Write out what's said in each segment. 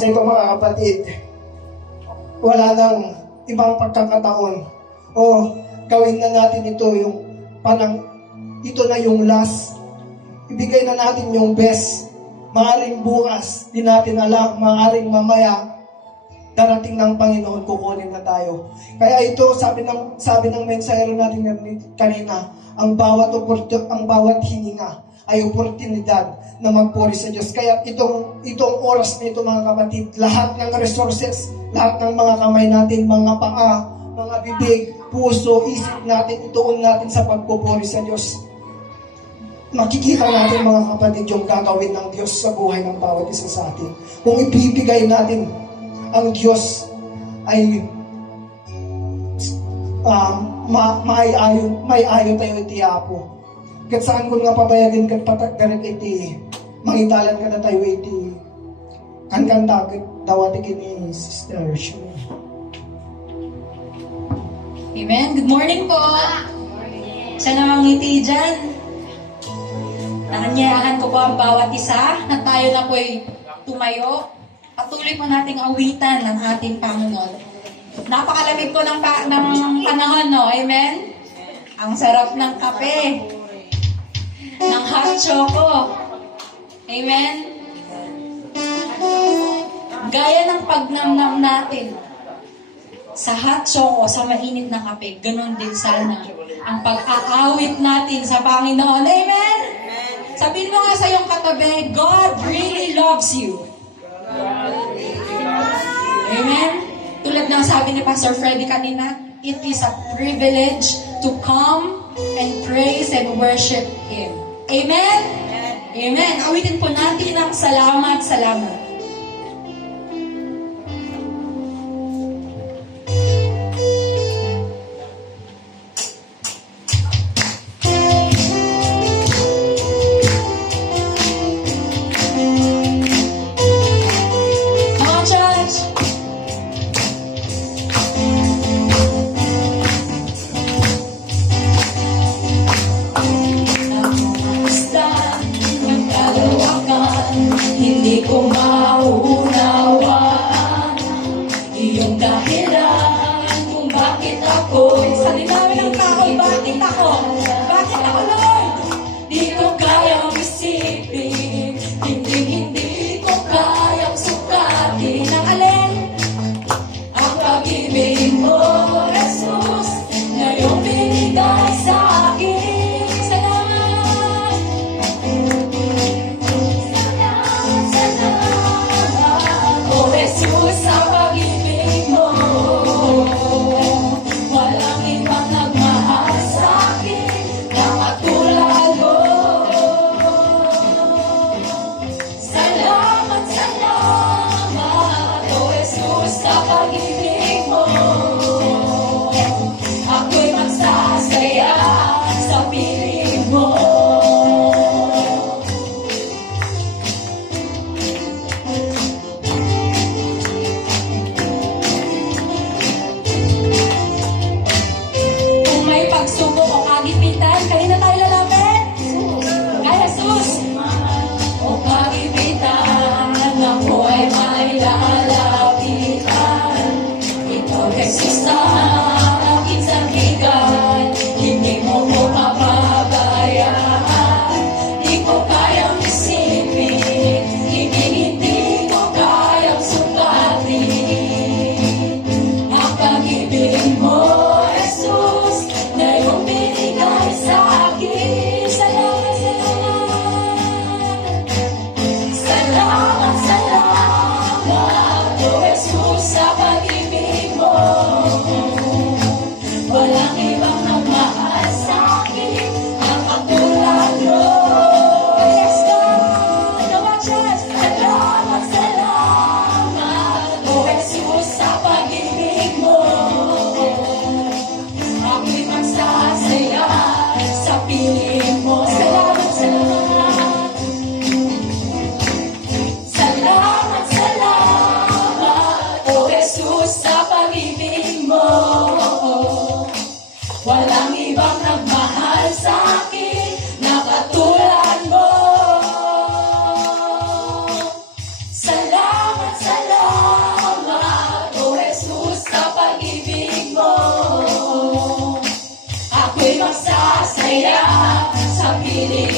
oras na ito mga kapatid, wala nang ibang pagkakataon. O gawin na natin ito yung ito na yung last. Ibigay na natin yung best. Maaring bukas, di natin alam, maaring mamaya, darating ng Panginoon, kukunin na tayo. Kaya ito, sabi ng mensahero natin kanina, ang bawat hininga ay oportunidad na magpuri sa Diyos. Kaya itong oras na ito mga kapatid, lahat ng resources, lahat ng mga kamay natin, mga paa, mga bibig, puso, isip natin, ituon natin sa pagpupuri sa Diyos. Makikita natin mga kapatid yung gagawin ng Diyos sa buhay ng bawat isa sa atin. Kung ibibigay natin ang Diyos ay may ayo tayo itiapo. Kat saan ko nga pabayagin kat patagdarit iti mangitalan ka na tayo iti kan takit dawati kini Sister Shmi. Amen. Good morning po. Siya namang ngiti dyan. Nakanyayahan ko po ang bawat isa na tayo na po'y tumayo. Patuloy po nating awitan ng ating Panginoon. Napakalamig po ng panahon, no? Amen? Ang sarap ng kape. Ng hot choco. Amen? Gaya ng pagnamnam natin sa hot choco, sa mainit na kape, ganon din sana ang pag-aawit natin sa Panginoon. Amen? Sabihin mo nga sa iyong katabi, God really loves you. Amen? Tulad ng sabi ni Pastor Freddy kanina, it is a privilege to come and praise and worship Him. Amen? Amen. Awitin po natin ang salamat, salamat. Hindi ko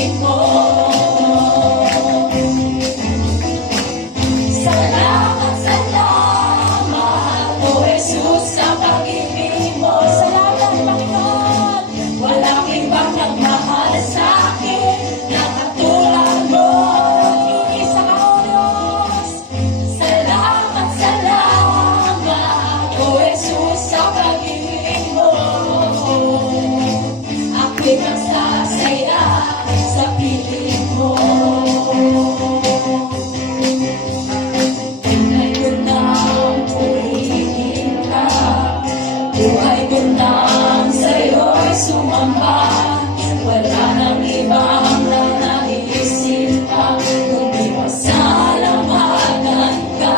piling mo. Salamat, salamat, O Jesus, sa pag-ibig mo. Salamat, Panginoon. Walang ibang nagmahal sa akin na katulad mo. Iisa ka, O Diyos. Salamat, salamat, O Jesus, sa pag-ibig mo. Ako'y magsasaya sa piling mo. Buhay ko nang purihin ka. Buhay ko nang sa'yo'y sumamba. Wala nang ibang nanaisip pa, kundi pasalamatan ka.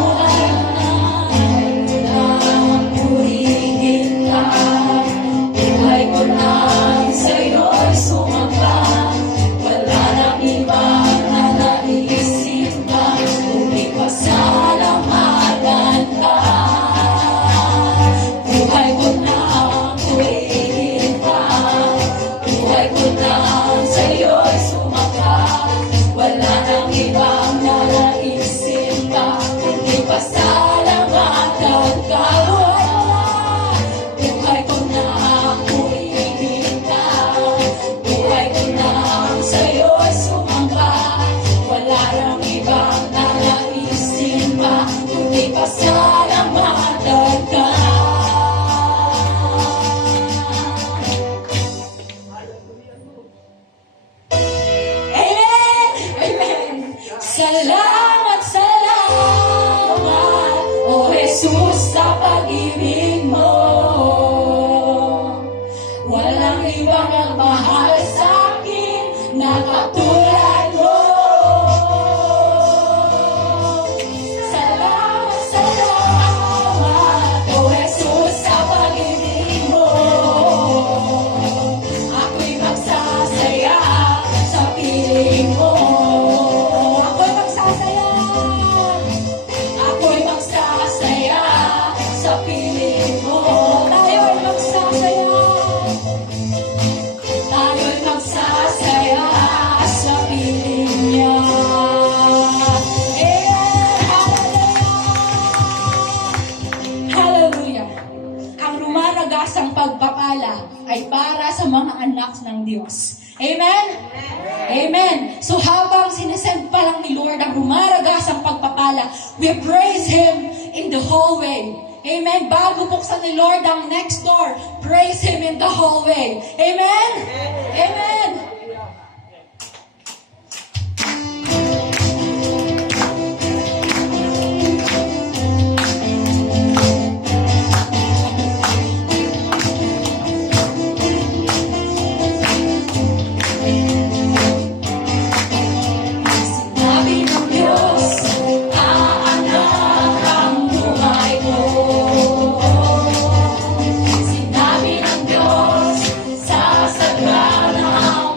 Buhay ko nang purihin ka. Buhay ko nang sa'yo'y sumamba. Wala nang ibang nanaisip pa, kundi pasalamatan ka. Buhay ko nang purihin ka. Buhay ko nang sa'yo'y sumamba. Wala nang ibang nanaisip pa, kundi pasalamatan ka. Buhay ko nang purihin ka. Buhay ko nang sa'yo'y sumamba. Wala nang ibang nanaisip pa, kundi pasalamatan ka. Amen! Amen! Salamat, salamat, O Jesus, sa pag-ibig mo. Walang ibang nagmahal sa akin na katulad mo. Salamat, salamat, O Jesus, sa pag-ibig mo. Ako'y magsasaya sa piling mo. Ako'y magsasaya. Ako'y magsasaya sa piling mo. Tayo'y magsasaya. Tayo'y magsasaya sa piling niya. Hallelujah! Ang rumaragasang pagpapala ay para sa mga anak ng Diyos. Amen? Amen. So habang sinesend pa lang ni Lord ang rumaragasang pagpapala, we praise Him in the hallway. Amen. Bago buksan ni Lord ang next door, praise Him in the hallway. Amen? Amen. Sinabi ng Diyos, aanak ang buhay ko. Sinabi ng Diyos, sasagana ang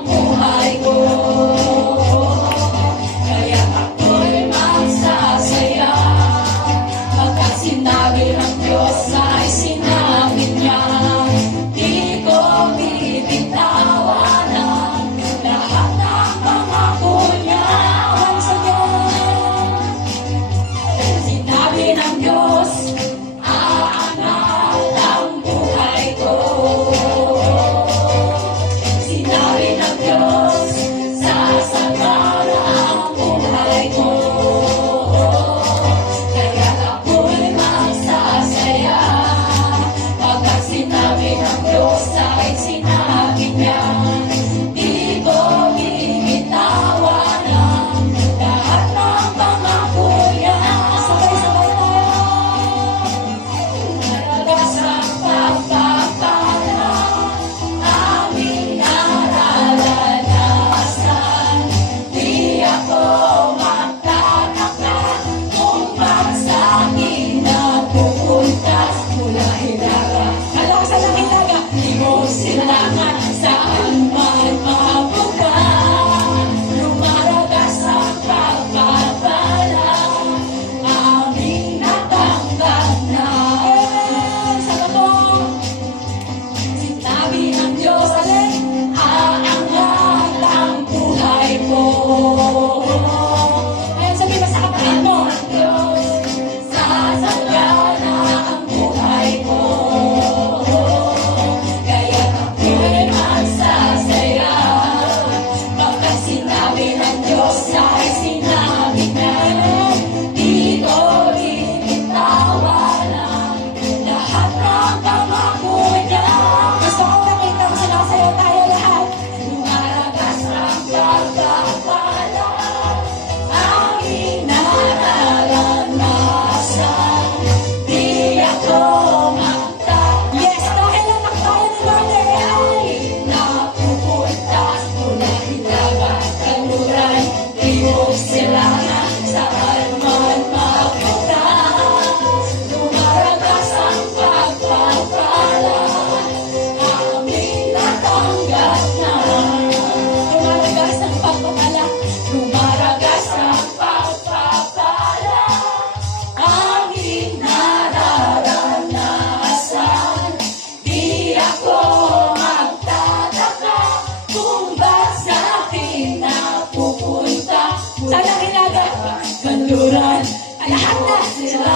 Lahat na sila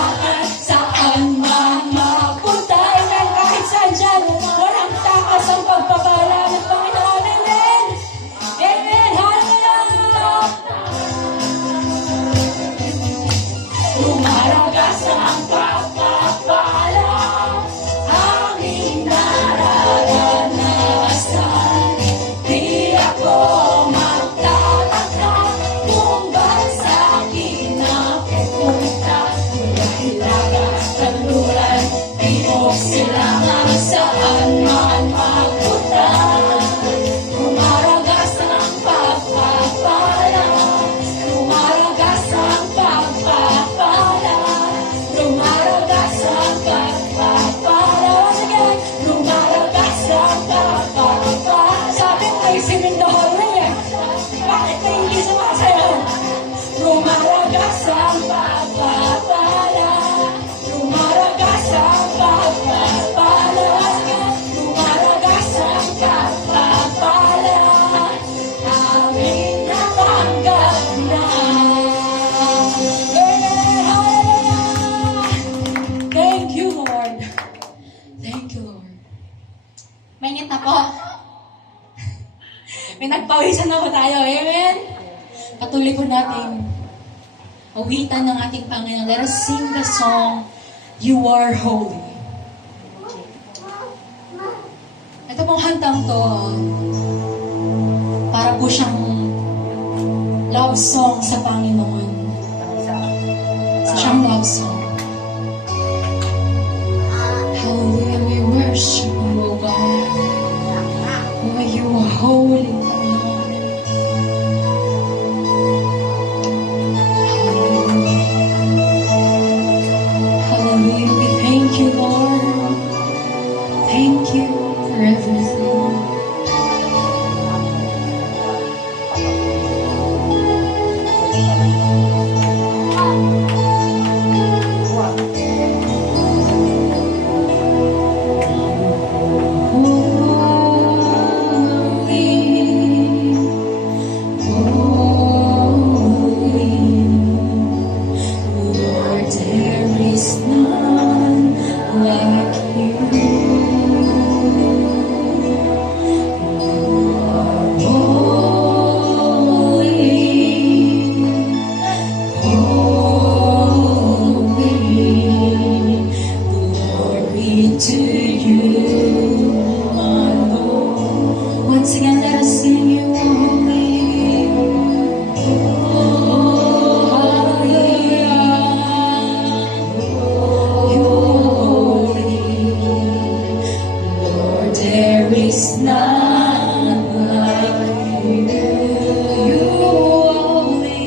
saan man mapunta. Amen. Kahit saan dyan, walang takas ang pagpapala ng Panginoon. Amen. Amen. Hallelujah. Lumaragas ang pagpapala, aming nararanasan. Di ako magtataka kung ba't sa akin napupunta. Mula hilaga, kanluran, timog, silangan, saan man magpunta. Lumaragas ang pagpapala, lumaragas ang pagpapala, lumaragas ang pagpapala. Sige, lumaragas ang pagpapala. Sabi ko kayo singing the whole way eh. Bakit kayo hindi sumasayaw? Lumaragas ang pagpapala, lumaragas ang pagpapala. Sige, lumaragas ang pagpapala, aming natanggap na. Hallelujah! Thank you, Lord. Thank you, Lord. Mainit na po. May nagpawisan na po tayo. Amen? Patuloy po natin awitan ng ating Panginoon. Let us sing the song, You Are Holy. Ito pong hantang to, para po siyang love song sa Panginoon. Sa siyang love song. Hallelujah, we worship you, O God. Oh, you are holy. Hallelujah, we thank you, Lord. Thank you for everything. Lord, there is none like to you, my Lord. Once again, let us sing you holy. Oh, hallelujah. You're holy. Lord, there is none like you. You're holy.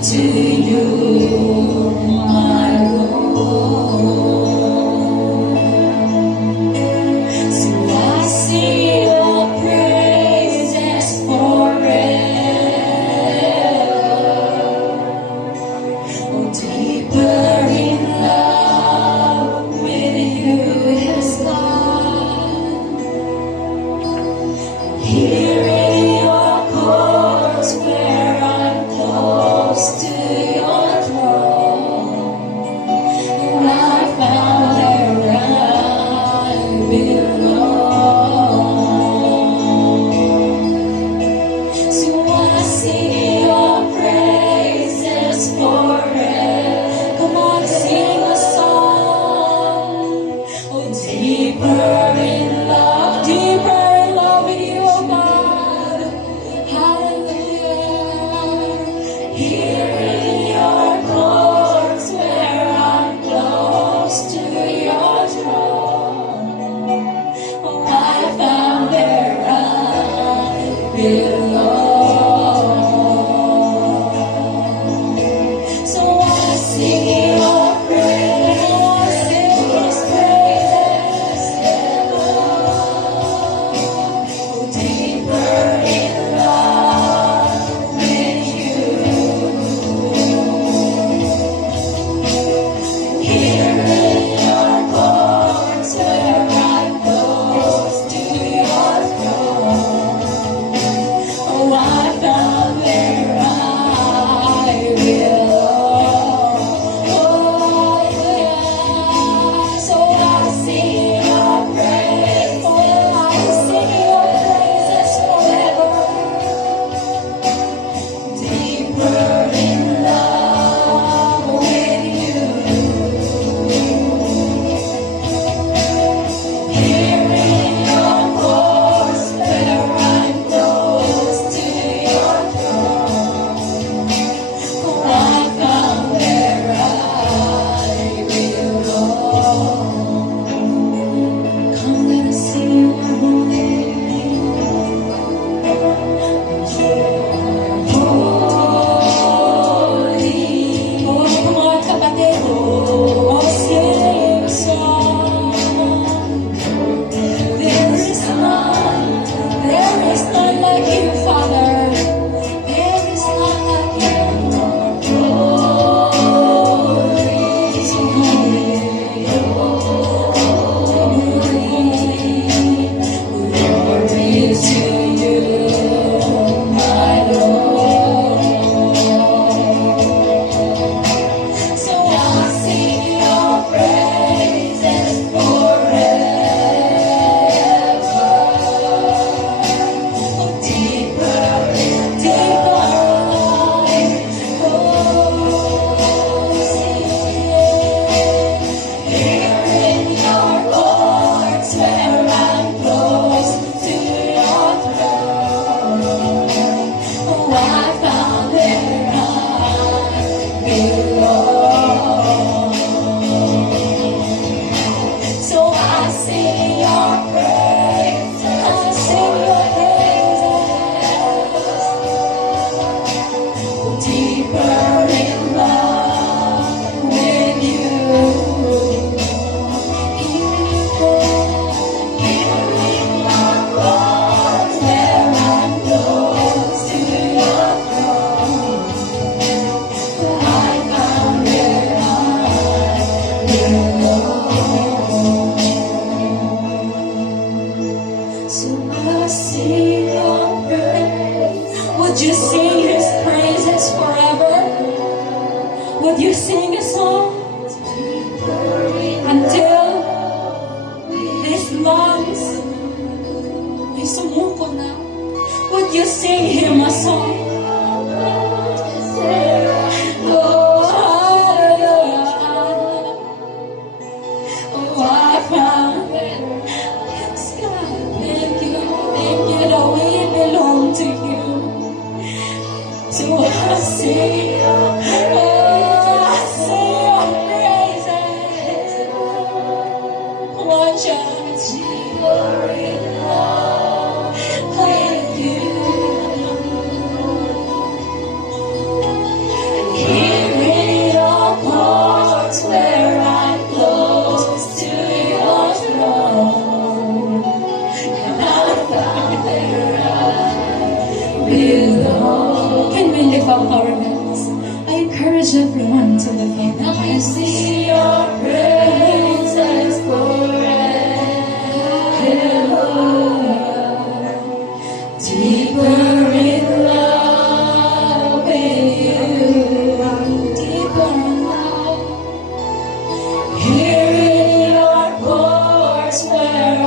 To you, my Lord. So I sing your praises forever. Oh, deeper in love with you has gone. Hearing your chords where I'm close to your throne, and I found where I belong. So I sing your praises forever. Come on, sing a song. Oh, deeper in love with you, oh God. Hallelujah. Hearing your chords where I'm close to your throne. Oh, I found where I belong. So I sing your praises, praises. sing your praise. I sing your praises. Deeper in love with you. Hearing your voice where I'm close to your throne. I found where I belong. So I'll sing your praise. Would you sing his praises forever? Would you sing a song until these lungs ay sumuko na? Would you sing him a song? Oh, oh, I found it. Yes, God, thank you that we belong to you. So I sing, I sing your praises. Watch out, you're in love with you. Hearing your voice where I'm close to your throne. And I found where I belong. Can we lift up our hands? I encourage everyone to lift up their hands. I see your praises forever. Deeper in love with you. Deeper in love. Hearing your voice where I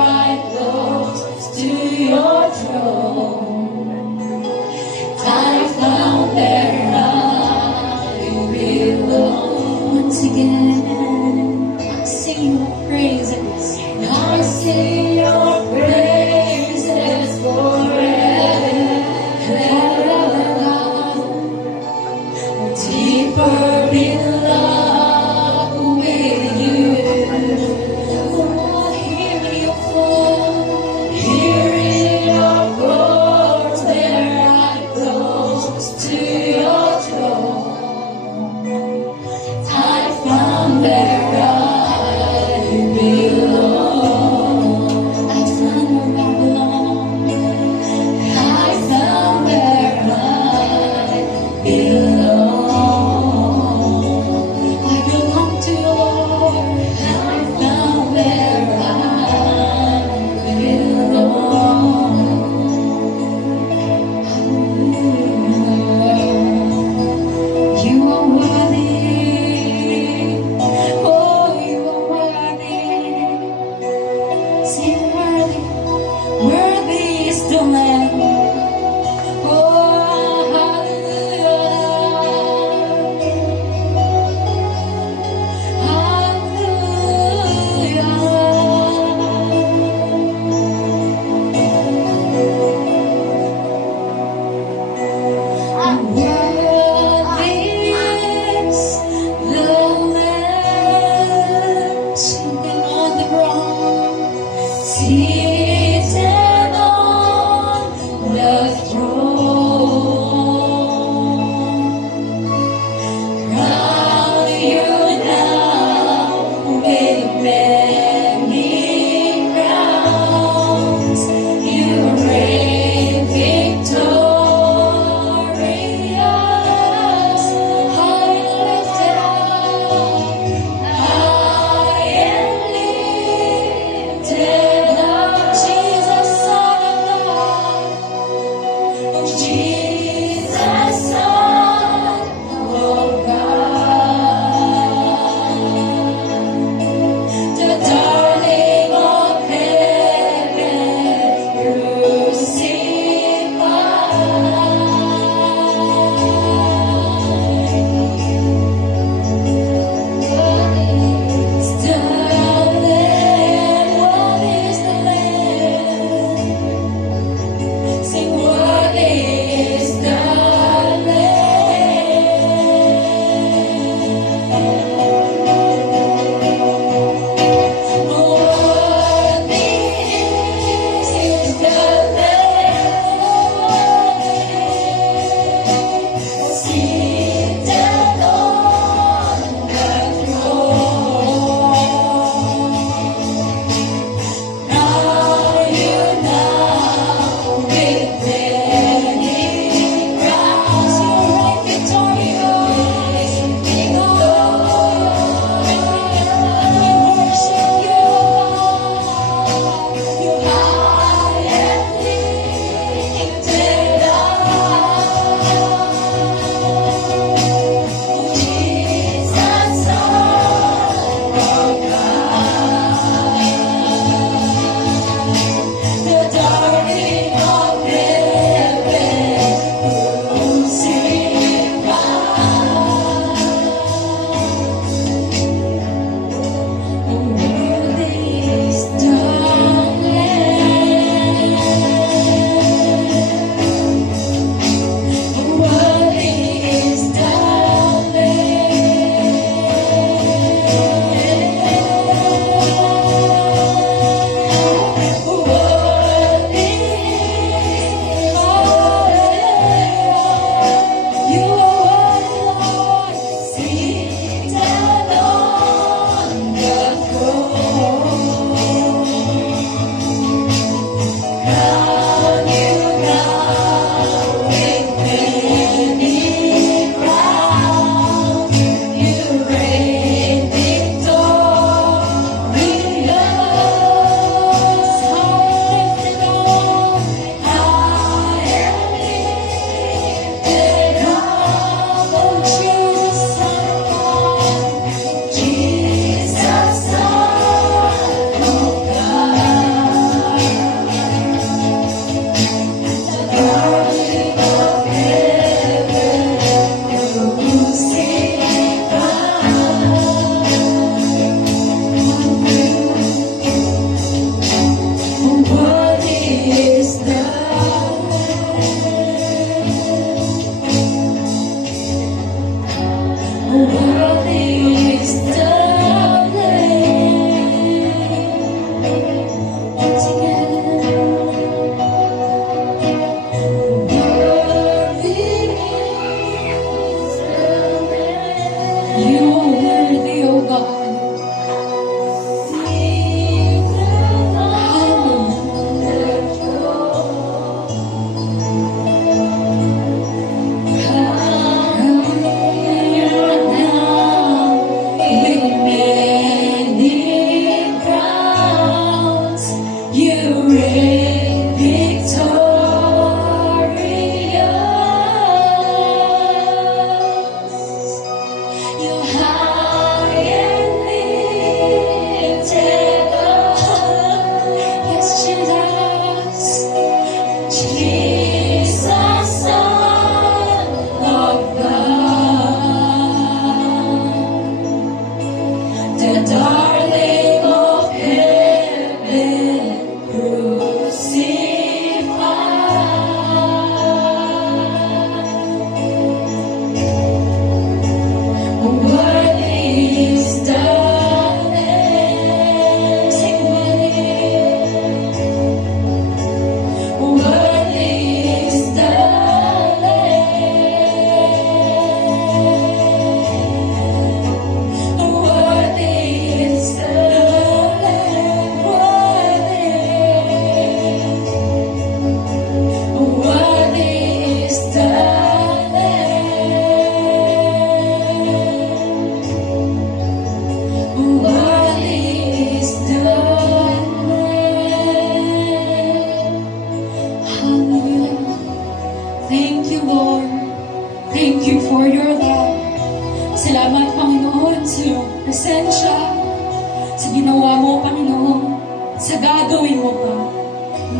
close to your throne. I found where I belong. Once again, I sing your praises. I sing your praises forever. Deeper in love with you. Oh, hear your voice, hearing your voice where I close to your throne. I found where I belong. I found where I belong. I found where I belong. I belong to you, Lord. I found where I belong. You are worthy. Oh, you are worthy. Say worthy. Worthy is the Lamb. Oh, hallelujah. Hallelujah. Worthy is the Lamb sitting on the throne, seated on the throne. Crown you now with many crowns. You reign victorious, high and lifted up, high and lifted up.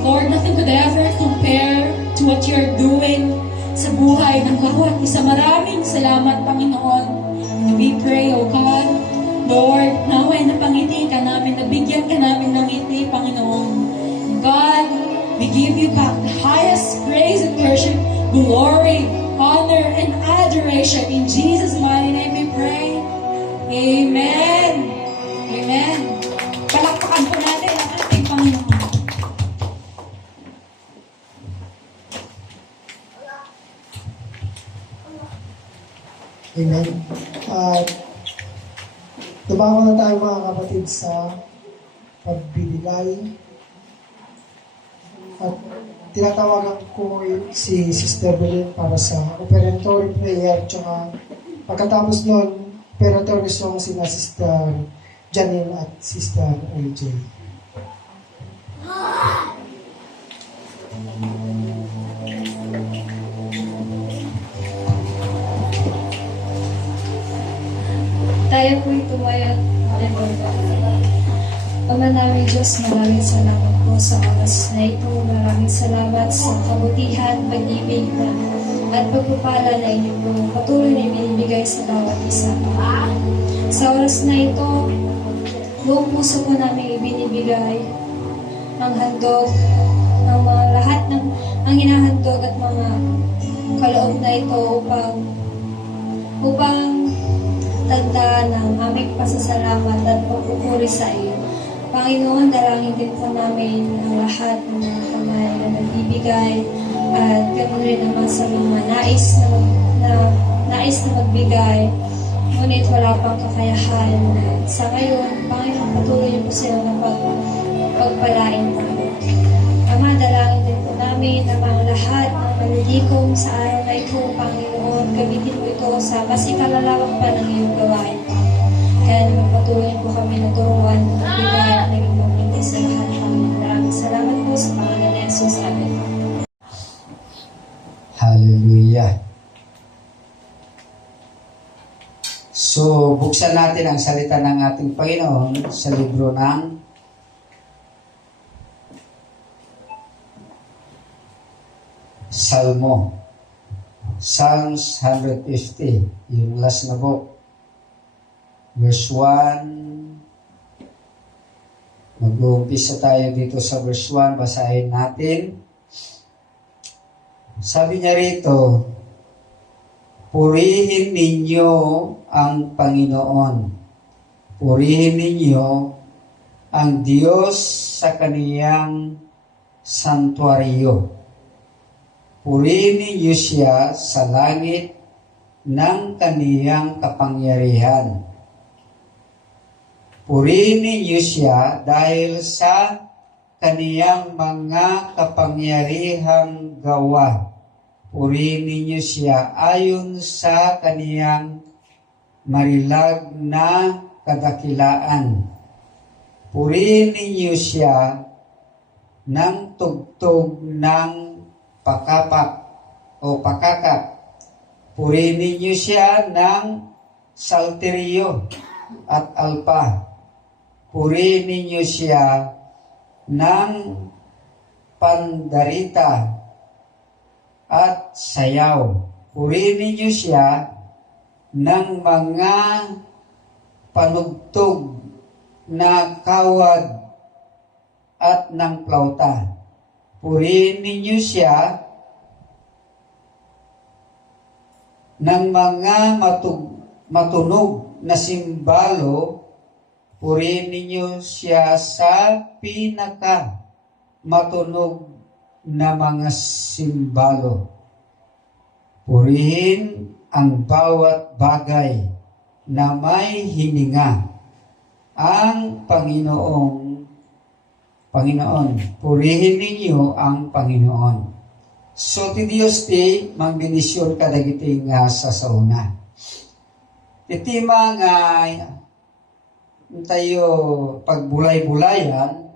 Lord, nothing could ever compare to what you're doing sa buhay ng bawat isa. Maraming salamat, Panginoon. And we pray, O God, Lord, naway napangiti ka namin, nabigyan ka namin ng ngiti, Panginoon. God, we give you back the highest praise and worship, glory, honor, and adoration. In Jesus' mighty name we pray. Amen. Amen. Palakpakan po natin ang ating Panginoon. Amen. Dumako na tayo mga kapatid sa pagbibigay. At tinatawagan ko si Sister Belen para sa operatory prayer. Tsaka pagkatapos nun, operatory song sina Sister Janine at Sister AJ. Tayo po'y tumayo at magbaba. Ama namin Diyos, maraming salamat po sa oras na ito. Maraming salamat sa kabutihan, pag-ibig at pagpapala na inyo po patuloy na binibigay sa bawat isa. Sa oras na ito, buong puso po namin ibinibigay ang handog, ang mga lahat ng ang hinahandog at mga kaloob na ito upang tanda ng aming pasasalamat at pagpupuri sa iyo. Panginoon, dalangin din po namin ang lahat ng mga kamay na nagbibigay at ganoon rin naman sa mga nais na magbigay, ngunit wala pang kakayahan. Sa ngayon, Panginoon, patuloy niyo po sila ng pagpalain po. Ama, dalangin din po namin ang mga lahat ng malilikom sa araw na ito, Panginoon, gamitin po ito sa mas ikalalawak pa ng iyong gawain. Kaya naman patuloy po kami na turuan ng bigay at naging mabuti sa lahat, Panginoon. Maraming salamat po sa pangalan ni Jesus. Amen. Hallelujah. So, buksan natin ang salita ng ating Panginoon sa libro ng Salmo. Psalms 150, yung last na book. Verse 1. Mag-uumpisa tayo dito sa verse 1. Basahin natin. Sabi niya rito, purihin ninyo ang Panginoon. Purihin ninyo ang Diyos sa kaniyang santuario. Purihin ninyo siya sa langit ng kaniyang kapangyarihan. Purihin ninyo siya dahil sa kaniyang mga kapangyarihang gawa. Purihin ninyo siya ayon sa kaniyang marilag na kadakilaan. Purihin ninyo siya ng tugtog ng pakakap. Purihin ninyo siya ng salterio at alpa. Purihin ninyo siya ng pandarita at sayaw. Purihin ninyo siya ng mga panugtog na kawad at ng plauta. Purihin ninyo siya ng mga matunog na simbalo. Purihin ninyo siya sa pinaka matunog na mga simbalo. Purihin ang bawat bagay na may hininga ang Panginoon. Purihin ninyo ang Panginoon. So, ti Diyos ti, mangbenisyon ka dagiti nga sa sauna. Iti mga tayo pagbulay-bulayan,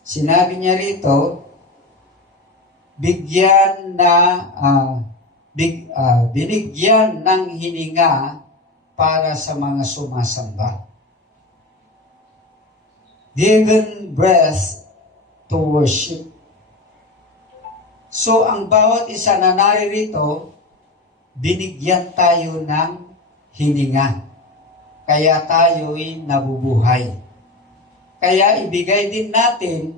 sinabi niya rito, binigyan ng hininga para sa mga sumasamba. Given breath to worship. So, ang bawat isa na naririto, binigyan tayo ng hininga. Kaya tayo'y nabubuhay. Kaya ibigay din natin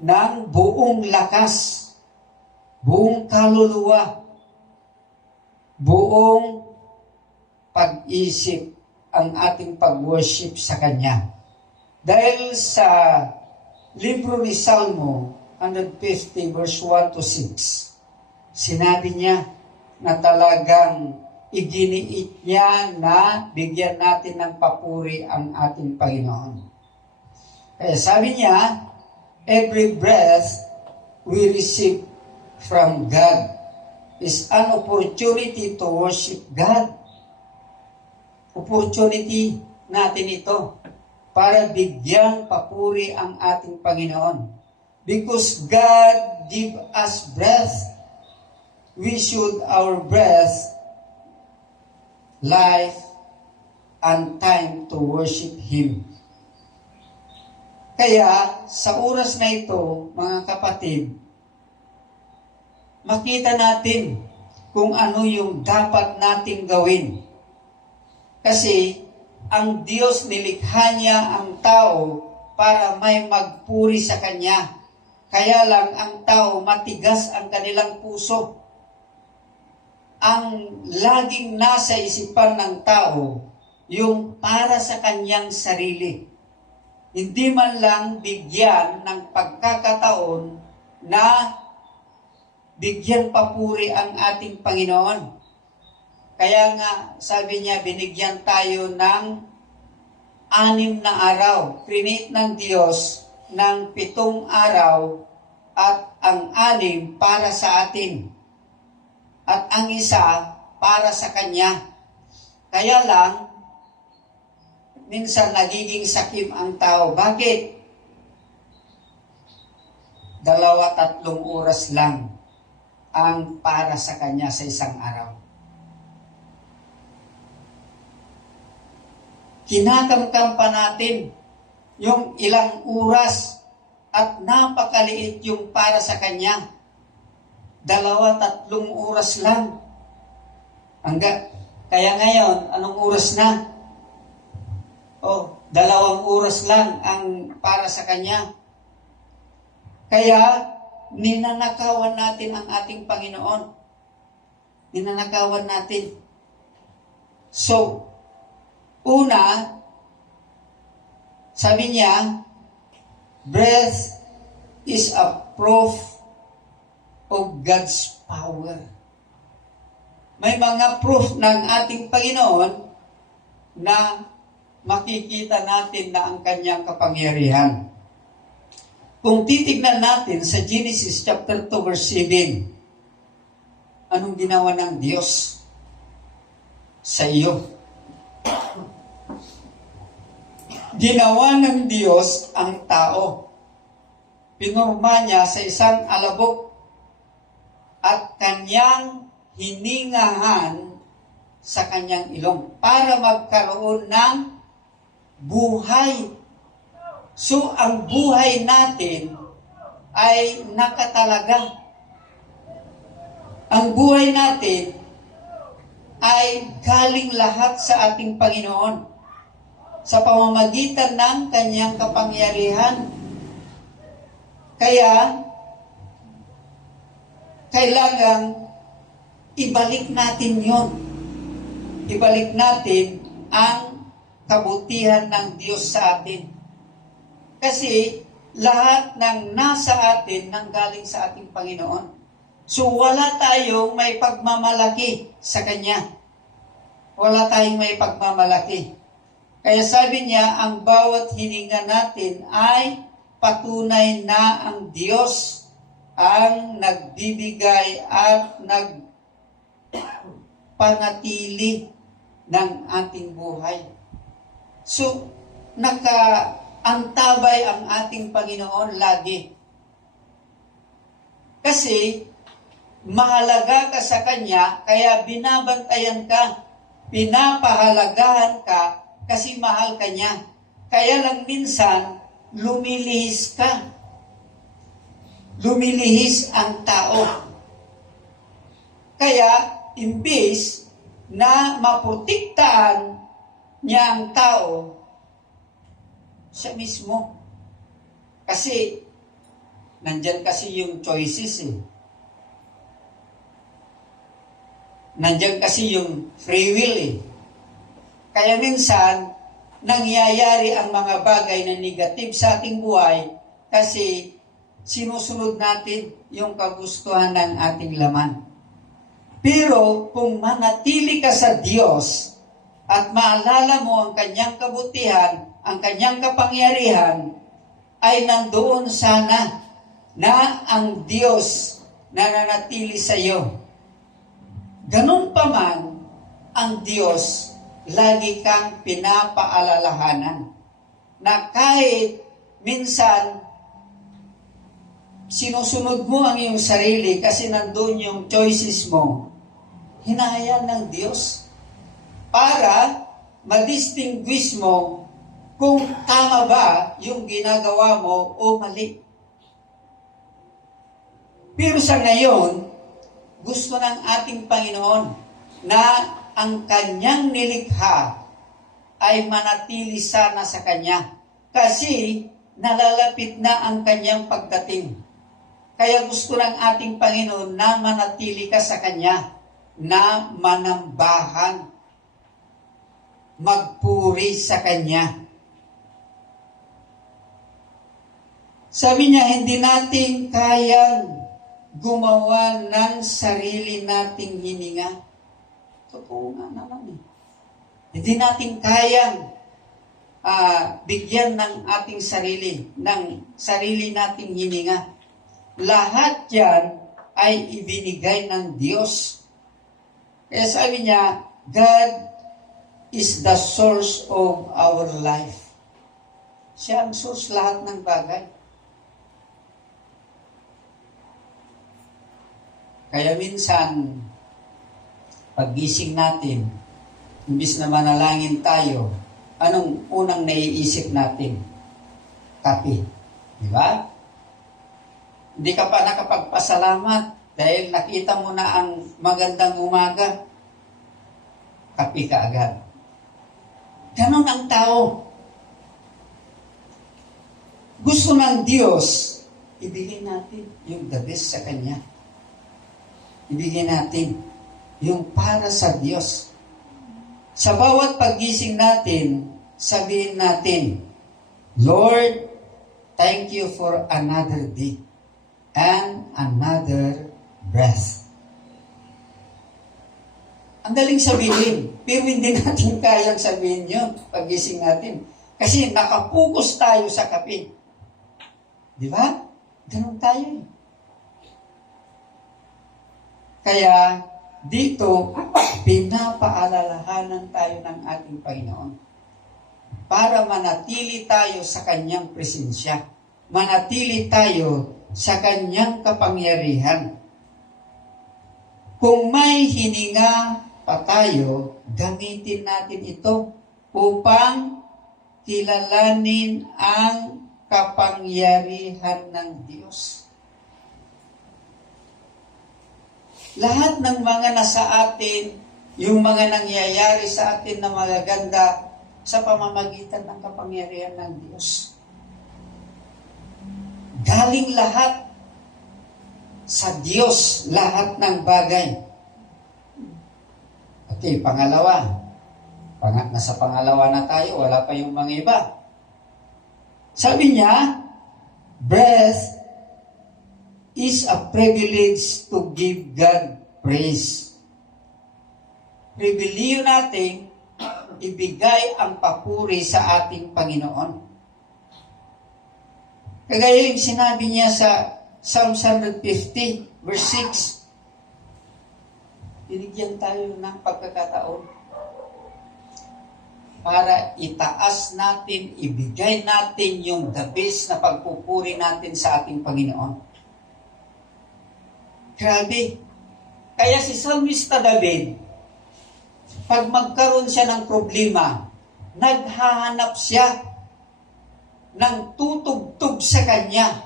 ng buong lakas, buong kaluluwa, buong pag-isip ang ating pag-worship sa Kanya. Dahil sa libro ni Salmo 150 verse 1 to 6, sinabi niya na talagang iginiit niya na bigyan natin ng papuri ang ating Panginoon. Kaya sabi niya, every breath we receive from God is an opportunity to worship God. Opportunity natin ito para bigyan papuri ang ating Panginoon. Because God give us breath, we should our breath, life, and time to worship Him. Kaya, sa oras na ito, mga kapatid, makita natin kung ano yung dapat nating gawin. Kasi, ang Diyos nilikha niya ang tao para may magpuri sa Kanya. Kaya lang ang tao matigas ang kanilang puso. Ang laging nasa isipan ng tao, yung para sa kanyang sarili. Hindi man lang bigyan ng pagkakataon na bigyan papuri ang ating Panginoon. Kaya nga, sabi niya, binigyan tayo ng 6 na araw. Create ng Diyos ng 7 araw at ang 6 para sa atin. At ang isa para sa Kanya. Kaya lang, minsan nagiging sakim ang tao. Bakit? 2-3 oras lang ang para sa Kanya sa isang araw. Kinakamkam pa natin yung ilang oras at napakaliit yung para sa Kanya. 2-3 oras lang. Kaya ngayon, anong oras na? 2 oras lang ang para sa Kanya. Kaya, ninanakawan natin ang ating Panginoon. Ninanakawan natin. So, una, sabi niya, breath is a proof of God's power. May mga proof ng ating Panginoon na makikita natin na ang Kanyang kapangyarihan. Kung titignan natin sa Genesis chapter 2 verse 7, anong ginawa ng Diyos sa iyo? Ginawa ng Diyos ang tao. Pinurma niya sa isang alabok at Kanyang hiningahan sa Kanyang ilong para magkaroon ng buhay. So, ang buhay natin ay nakatalaga. Ang buhay natin ay galing lahat sa ating Panginoon sa pamamagitan ng Kanyang kapangyarihan. Kaya, kailangang ibalik natin yon. Ibalik natin ang kabutihan ng Diyos sa atin. Kasi lahat ng nasa atin nanggaling sa ating Panginoon. So wala tayong may pagmamalaki sa Kanya. Wala tayong may pagmamalaki. Kaya sabi niya, ang bawat hininga natin ay patunay na ang Diyos ang nagbibigay at nagpanatili ng ating buhay. So, nakaantabay ang ating Panginoon lagi. Kasi, mahalaga ka sa Kanya, kaya binabantayan ka, pinapahalagahan ka, kasi mahal ka niya. Kaya lang minsan, lumilihis ka. lumilihis ang tao. Kaya, imbis na maprotektahan niya ang tao, siya mismo. Kasi, nandyan kasi yung choices eh. Nandyan kasi yung free will eh. Kaya minsan, nangyayari ang mga bagay na negative sa ating buhay kasi sinusunod natin yung kagustuhan ng ating laman. Pero kung manatili ka sa Diyos at maalala mo ang kanyang kabutihan, ang kanyang kapangyarihan, ay nandoon sana na ang Diyos nananatili sa iyo. Ganun pa man, ang Diyos, lagi kang pinapaalalahanan na kahit minsan sinusunod mo ang iyong sarili kasi nandun yung choices mo, hinahayaan ng Diyos para ma-distinguish mo kung tama ba yung ginagawa mo o mali. Pero sa ngayon, gusto ng ating Panginoon na ang kanyang nilikha ay manatili sana sa kanya kasi nalalapit na ang kanyang pagdating. Kaya gusto ng ating Panginoon na manatili ka sa kanya, na manambahan, magpuri sa kanya. Sabi niya, hindi natin kayang gumawa ng sarili nating hininga. Totoo nga naman eh. Hindi natin kayang bigyan ng ating sarili, ng sarili nating hininga. Lahat yan ay ibinigay ng Diyos. Kaya sabi niya, God is the source of our life. Siya ang source lahat ng bagay. Kaya minsan, paggising natin, imbis na manalangin tayo, anong unang naiisip natin? Kape. Di ba? Hindi ka pa nakapagpasalamat dahil nakita mo na ang magandang umaga. Kape ka agad. Ganon ang tao. Gusto ng Diyos, ibigay natin yung the best sa Kanya. Ibigay natin yung para sa Diyos. Sa bawat paggising natin, sabihin natin, Lord, thank you for another day and another breath. Ang daling sabihin, pero hindi natin kayang sabihin yun paggising natin. Kasi nakapokus tayo sa kape. Di ba? Ganun tayo eh. Kaya dito, pinapaalalahanan tayo ng ating Panginoon para manatili tayo sa Kanyang presensya. Manatili tayo sa Kanyang kapangyarihan. Kung may hininga pa tayo, gamitin natin ito upang kilalanin ang kapangyarihan ng Diyos. Lahat ng mga nasa atin, yung mga nangyayari sa atin na magaganda sa pamamagitan ng kapangyarihan ng Diyos. Galing lahat sa Diyos, lahat ng bagay. Okay, pangalawa. Nasa pangalawa na tayo, wala pa yung mga iba. Sabi niya, breath is a privilege to give God praise. Pribiliyo natin ibigay ang papuri sa ating Panginoon. Kagaya yung sinabi niya sa Psalm 150, verse 6, binigyan tayo ng pagkakataon para itaas natin, ibigay natin yung the best na pagpupuri natin sa ating Panginoon. Grabe. Kaya si Psalmista David, pag magkaroon siya ng problema, naghahanap siya ng tutugtog sa kanya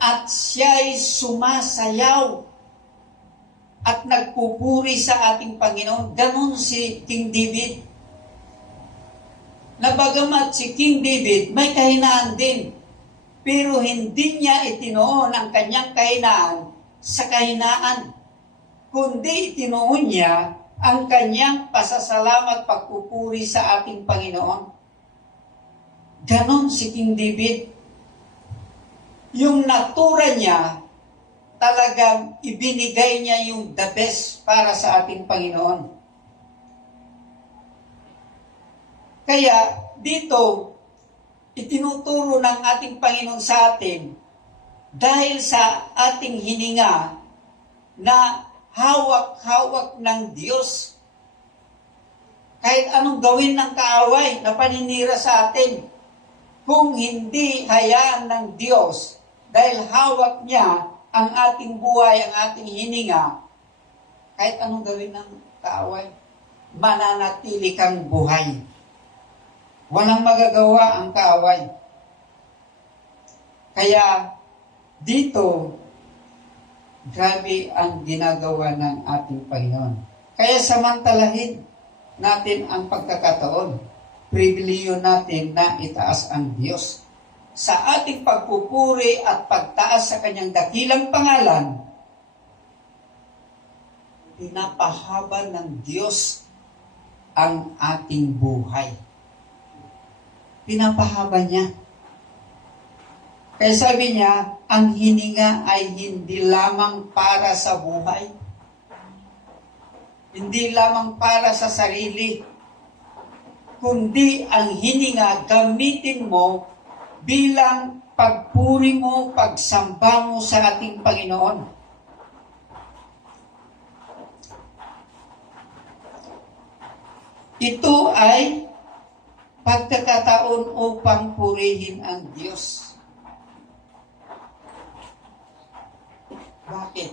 at siya'y sumasayaw at nagpupuri sa ating Panginoon. Ganon si King David. Na bagamat si King David may kahinaan din, pero hindi niya itinuon ang kanyang kahinaan sa kahinaan, kundi itinuon niya ang kanyang pasasalamat pagpupuri sa ating Panginoon. Ganon si King David. Yung natura niya, talagang ibinigay niya yung the best para sa ating Panginoon. Kaya dito, itinuturo ng ating Panginoon sa atin dahil sa ating hininga na hawak-hawak ng Diyos. Kahit anong gawin ng kaaway na paninira sa atin, kung hindi hayaan ng Diyos, dahil hawak niya ang ating buhay, ang ating hininga, kahit anong gawin ng kaaway, mananatili kang buhay. Walang magagawa ang kaaway. Kaya dito, grabe ang ginagawa ng ating Panginoon. Kaya samantalahin natin ang pagkakataon. Pribiliyo natin na itaas ang Diyos. Sa ating pagpupuri at pagtaas sa kanyang dakilang pangalan, pinapahaba ng Diyos ang ating buhay. Pinapahaba niya. Kaya sabi niya, ang hininga ay hindi lamang para sa buhay. Hindi lamang para sa sarili. Kundi ang hininga gamitin mo bilang pagpuri mo, pagsamba mo sa ating Panginoon. Ito ay pagkakataon upang purihin ang Diyos. Bakit?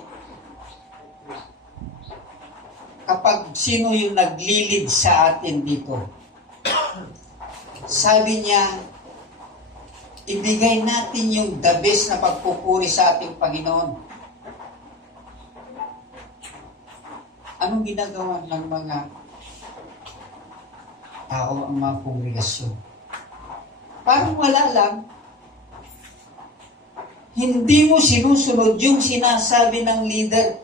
Kapag sino yung naglilid sa atin dito, sabi niya, ibigay natin yung the best na pagpupuri sa ating Panginoon. Anong ginagawa ng mga tao, ang mga kongregasyon? Parang wala lang. Hindi mo sinusunod yung sinasabi ng leader.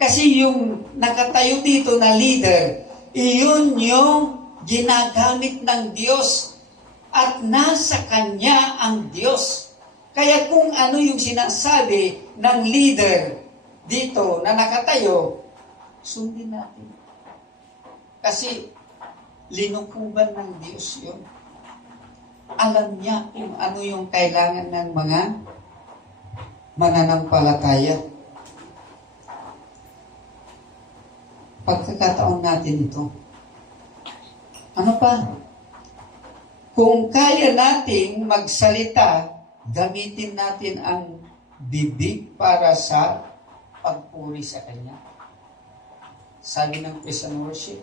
Kasi yung nakatayo dito na leader, iyon yung ginagamit ng Diyos. At nasa Kanya ang Diyos. Kaya kung ano yung sinasabi ng leader dito na nakatayo, sundin natin. Kasi linukuban ng Diyos yun. Alam niya kung ano yung kailangan ng mga mananampalataya. Pagkakataon natin ito. Ano pa? Kung kaya nating magsalita, gamitin natin ang bibig para sa pagpuri sa Kanya. Sabi ng praise and worship.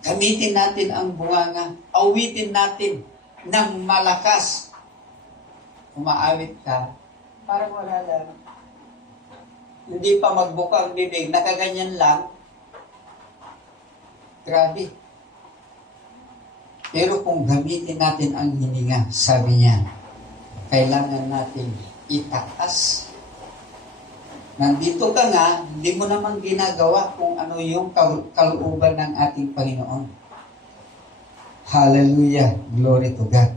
Gamitin natin ang bunganga. Awitin natin ng malakas. Umaawit ka, parang wala lang. Hindi pa magbuka ang bibig, nakaganyan lang. Grabe. Pero kung gamitin natin ang hininga, sabi niya, kailangan natin itaas. Nandito ka nga, hindi mo naman ginagawa kung ano yung kalooban ng ating Panginoon. Hallelujah. Glory to God.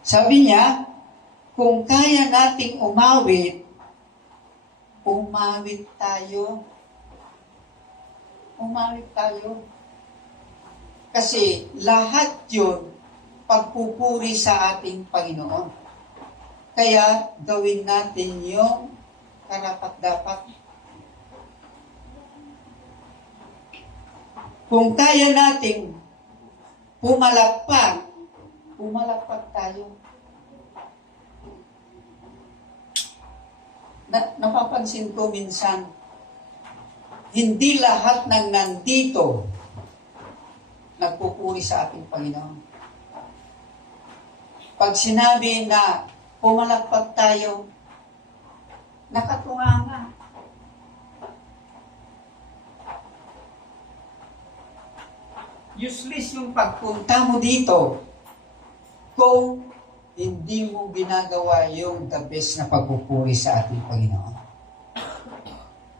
Sabi niya, kung kaya nating umawit, umawit tayo. Umawit tayo. Kasi lahat yun pagpupuri sa ating Panginoon. Kaya gawin natin yung karapat-dapat. Kung kaya nating pumalakpak tayo. Napapansin ko minsan, hindi lahat ng nandito nagpupuri sa ating Panginoon. Pag sinabi na pumalakpak tayo, nakatunganga. Useless yung pagpunta mo dito kung hindi mo ginagawa yung the best na pagpupuri sa ating Panginoon.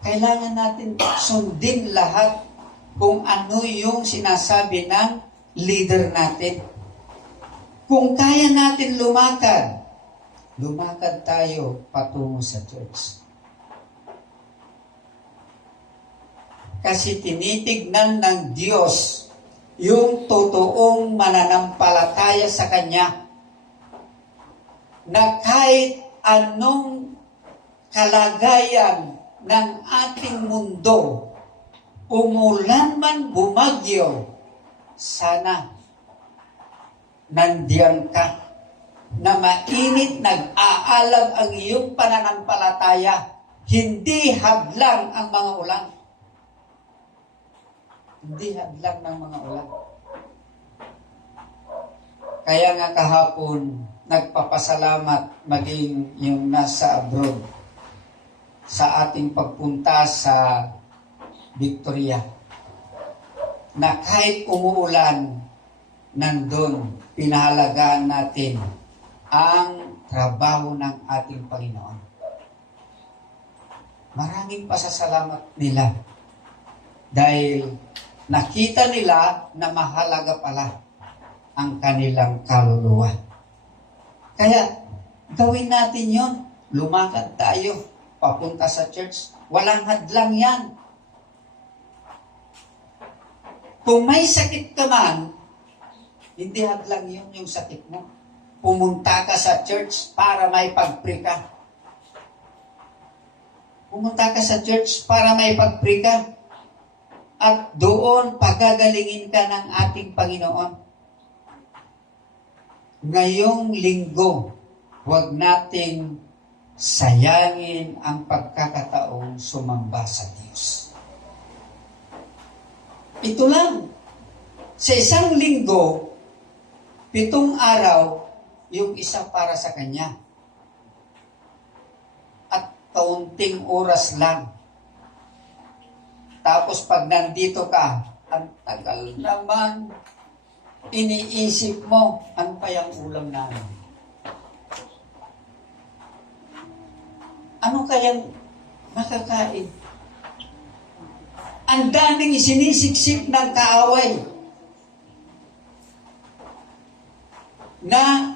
Kailangan natin sundin lahat kung ano yung sinasabi ng leader natin. Kung kaya natin lumakad tayo patungo sa church. Kasi tinitignan ng Diyos yung totoong mananampalataya sa Kanya na kahit anong kalagayan ng ating mundo, umulan man bumagyo, sana nandiyan ka na mainit nag-aalab ang iyong pananampalataya, hindi hadlang ang mga ulan. Hindi hadlang ng mga ulan. Kaya nga kahapon, nagpapasalamat maging yung nasa abroad sa ating pagpunta sa Victoria na kahit umuulan, nandun, pinahalagaan natin ang trabaho ng ating Panginoon. Maraming pasasalamat nila dahil nakita nila na mahalaga pala ang kanilang kaluluwa. Kaya gawin natin yon. Lumakad tayo papunta sa church. Walang hadlang yan. Kung may sakit ka man, hindi hadlang yun yung sakit mo. Pumunta ka sa church para may pag-pray ka. Pumunta ka sa church para may pag-pray ka. At doon pagagalingin ka ng ating Panginoon. Ngayong linggo, huwag nating sayangin ang pagkakataong sumamba sa Diyos. Ito lang. Sa isang linggo, 7 araw, yung isa para sa Kanya. At kaunting oras lang. Tapos pag nandito ka, ang tagal naman, iniisip mo, ano pa yung ulam namin? Ano kayang makakain? Ang daming sinisiksik ng kaaway na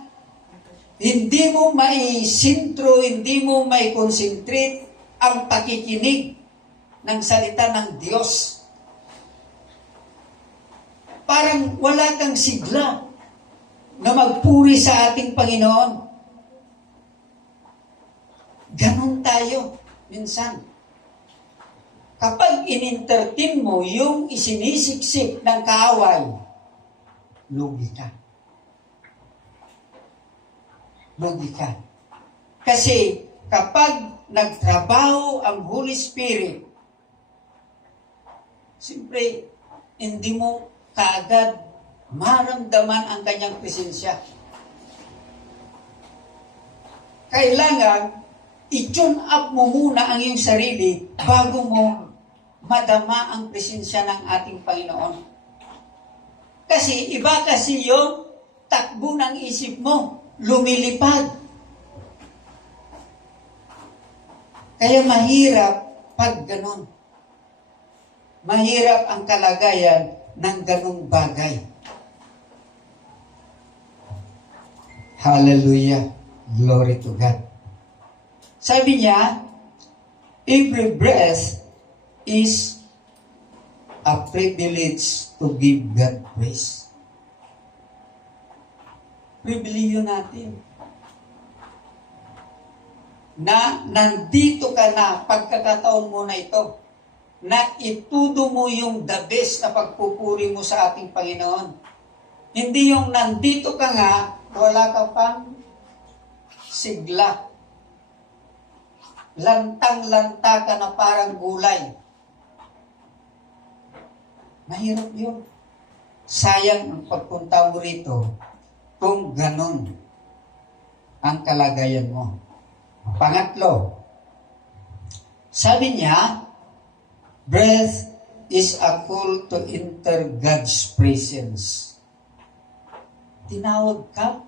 hindi mo maisintro, hindi mo mai-concentrate ang pakikinig ng salita ng Diyos. Parang wala kang sigla na magpuri sa ating Panginoon. Ganon tayo minsan. Kapag in-entertain mo yung isinisiksik ng kaaway, lugi ka. Lugi ka. Kasi kapag nagtrabaho ang Holy Spirit, siyempre, hindi mo kaagad maramdaman ang kanyang presensya. Kailangan i-tune up mo muna ang iyong sarili bago mo madama ang presensya ng ating Panginoon. Kasi iba kasi yung takbo ng isip mo, lumilipad. Kaya mahirap pag ganun. Mahirap ang kalagayan ng ganung bagay. Hallelujah. Glory to God. Sabi niya, every breath is a privilege to give God praise. Pribilehyo natin na nandito ka na, pagkakataon mo na ito, na itudo mo yung the best na pagpupuri mo sa ating Panginoon. Hindi yung nandito ka nga, wala ka pang sigla. Lantang-lanta ka na parang gulay. Mahirap yun. Sayang ang pagpunta mo rito kung ganon ang kalagayan mo. Pangatlo, sabi niya, breath is a call to enter God's presence. Tinawag ka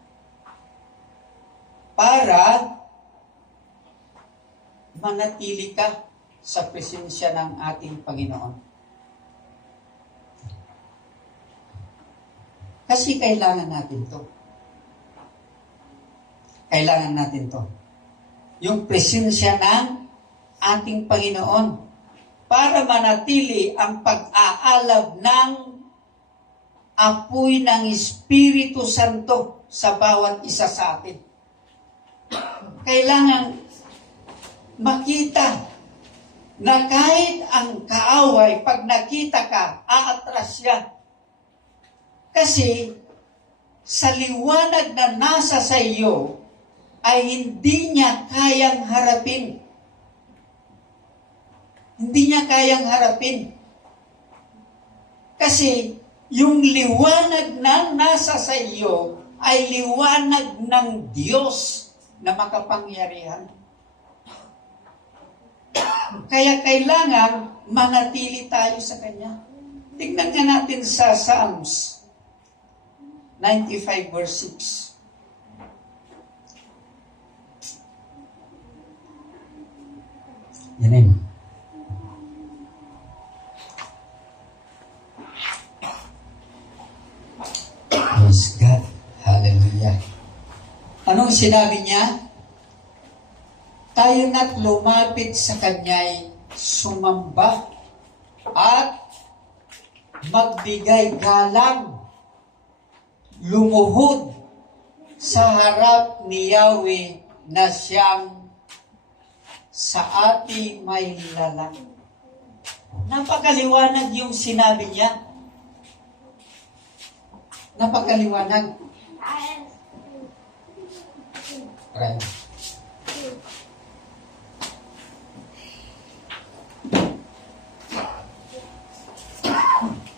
para manatili ka sa presensya ng ating Panginoon. Kasi kailangan natin to. Kailangan natin to. Yung presensya ng ating Panginoon para manatili ang pag-aalab ng apoy ng Espiritu Santo sa bawat isa sa atin. Kailangan makita na kahit ang kaaway, pag nakita ka, aatras siya. Kasi sa liwanag na nasa sa iyo, ay hindi niya kayang harapin. Hindi niya kayang harapin. Kasi yung liwanag na nasa sa iyo ay liwanag ng Diyos na makapangyarihan. Kaya kailangan manatili tayo sa Kanya. Tingnan nga natin sa Psalms 95 verse 6. Yan. Praise God. Hallelujah. Anong sinabi niya? Tayo na't lumapit sa Kanya'y sumamba at magbigay galang, lumuhod sa harap ni Yahweh na siyang sa ating may lalang. Napakaliwanag yung sinabi niya. Napakaliwanag. Right.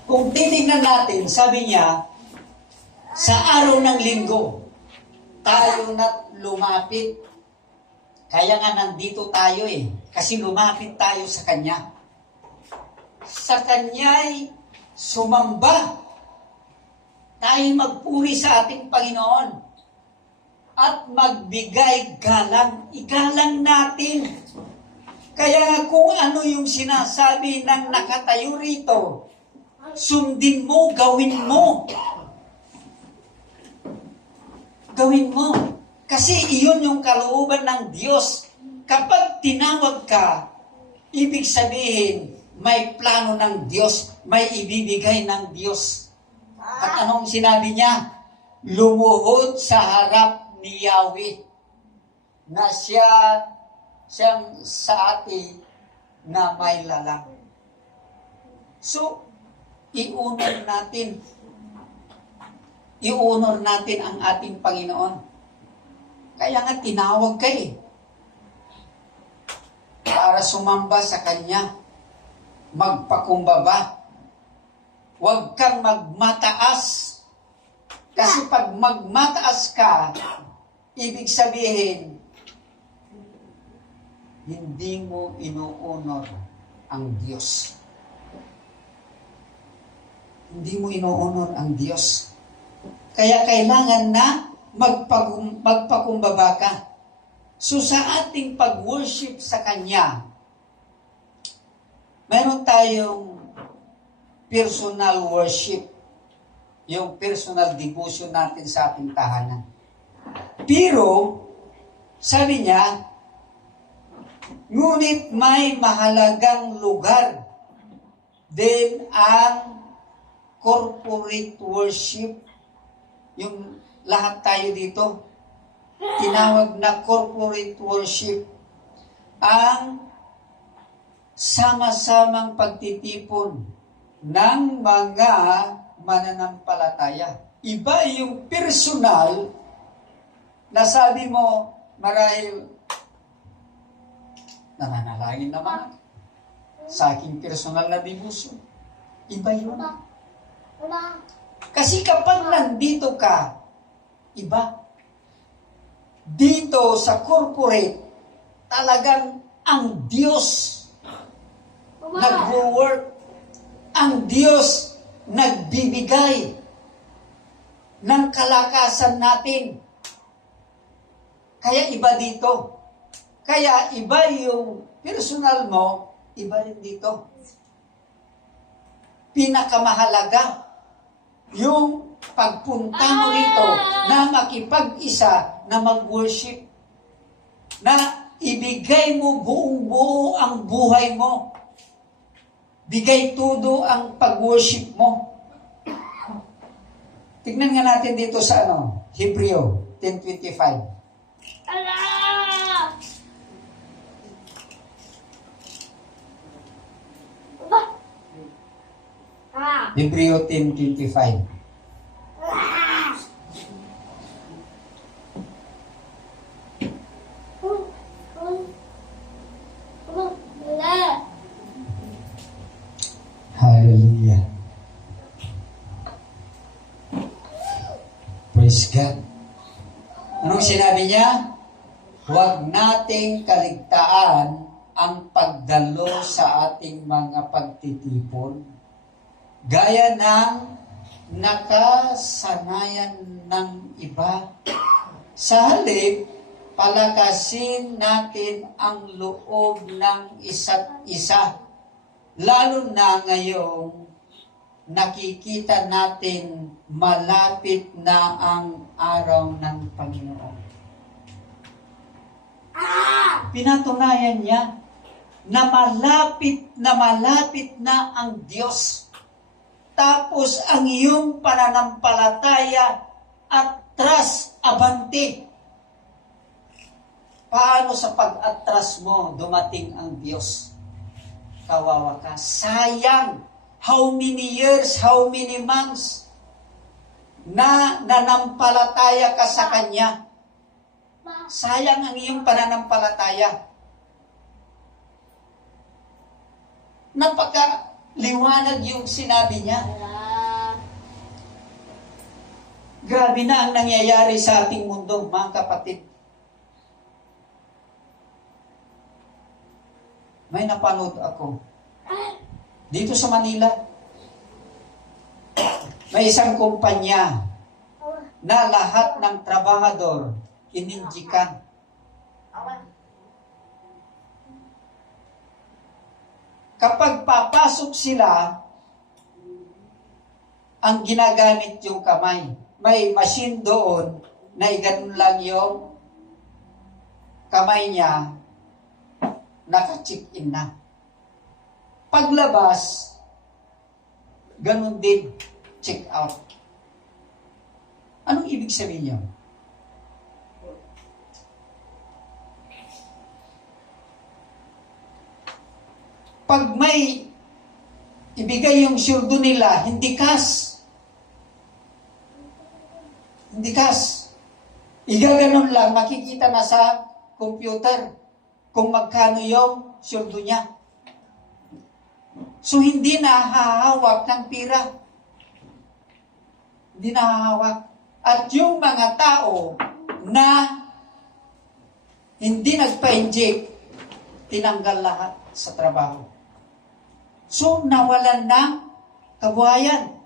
Kung titignan natin, sabi niya, sa araw ng linggo, tayo na't lumapit. Kaya nga nandito tayo kasi lumapit tayo sa Kanya. Sa Kanya'y sumamba. Tayo magpuri sa ating Panginoon. At magbigay galang. Igalang natin. Kaya kung ano yung sinasabi ng nakatayo rito, sundin mo, gawin mo. Gawin mo. Kasi iyon yung kalooban ng Diyos. Kapag tinawag ka, ibig sabihin, may plano ng Diyos, may ibibigay ng Diyos. At anong sinabi niya? Lumuhod sa harap ni Yahweh na siyang sa atin na may lalang. So, i-honor natin ang ating Panginoon. Kaya nga tinawag ka para sumamba sa Kanya, magpakumbaba. Huwag kang magmataas. Kasi pag magmataas ka, ibig sabihin, hindi mo ino-honor ang Diyos. Hindi mo ino-honor ang Diyos. Kaya kailangan na magpakumbaba ka. So sa ating pag-worship sa Kanya, meron tayong personal worship, yung personal devotion natin sa ating tahanan. Pero, sabi niya, ngunit may mahalagang lugar din ang corporate worship. Yung lahat tayo dito, tinawag na corporate worship, ang sama-samang pagtitipon ng mga mananampalataya. Iba yung personal na sabi mo, marahil nananalangin naman sa aking personal na devotion. Iba yun. Kasi kapag nandito ka, iba. dito sa corporate, talagang ang Diyos nag-work. Ang Diyos nagbibigay ng kalakasan natin. Kaya iba dito. Kaya iba yung personal mo, iba rin dito. Pinakamahalaga yung pagpunta mo rito na makipag-isa na mag-worship. Na ibigay mo buong buo ang buhay mo. Bigay todo ang pag-worship mo. Tignan nga natin dito sa Hebreo 10:25. Hebreo 10:25. Hallelujah. Praise God. Anong sinabi niya? Huwag nating kaligtaan ang pagdalo sa ating mga pagtitipon, gaya ng nakasanayan ng iba. Sa halip, palakasin natin ang loob ng isa't isa. Lalo na ngayong nakikita natin malapit na ang araw ng Panginoon. Pinatunayan niya na malapit na ang Diyos. Tapos ang iyong pananampalataya atras abante. Paano sa pag-atras mo dumating ang Diyos? Kawawa ka. Sayang. How many years, how many months na nanampalataya ka sa Kanya? Sayang ang iyong pananampalataya. Napaka-liwanag yung sinabi niya. Grabe na ang nangyayari sa ating mundo, mga kapatid. May napanood ako. Dito sa Manila, may isang kumpanya na lahat ng trabahador ininjikan. Kapag papasok sila, ang ginagamit yung kamay. May machine doon na iganon lang yung kamay niya, naka-check-in na. Paglabas, ganun din, check out. Anong ibig sabihin niyo? Pag may ibigay yung syurdo nila, hindi cash. Hindi cash. Igaganon lang, makikita na sa computer kung magkano yung syurdo niya. So, hindi na hahawak ng pira. Hindi na hahawak. At yung mga tao na hindi nagpa-inject, tinanggal lahat sa trabaho. So, nawalan ng kabuhayan.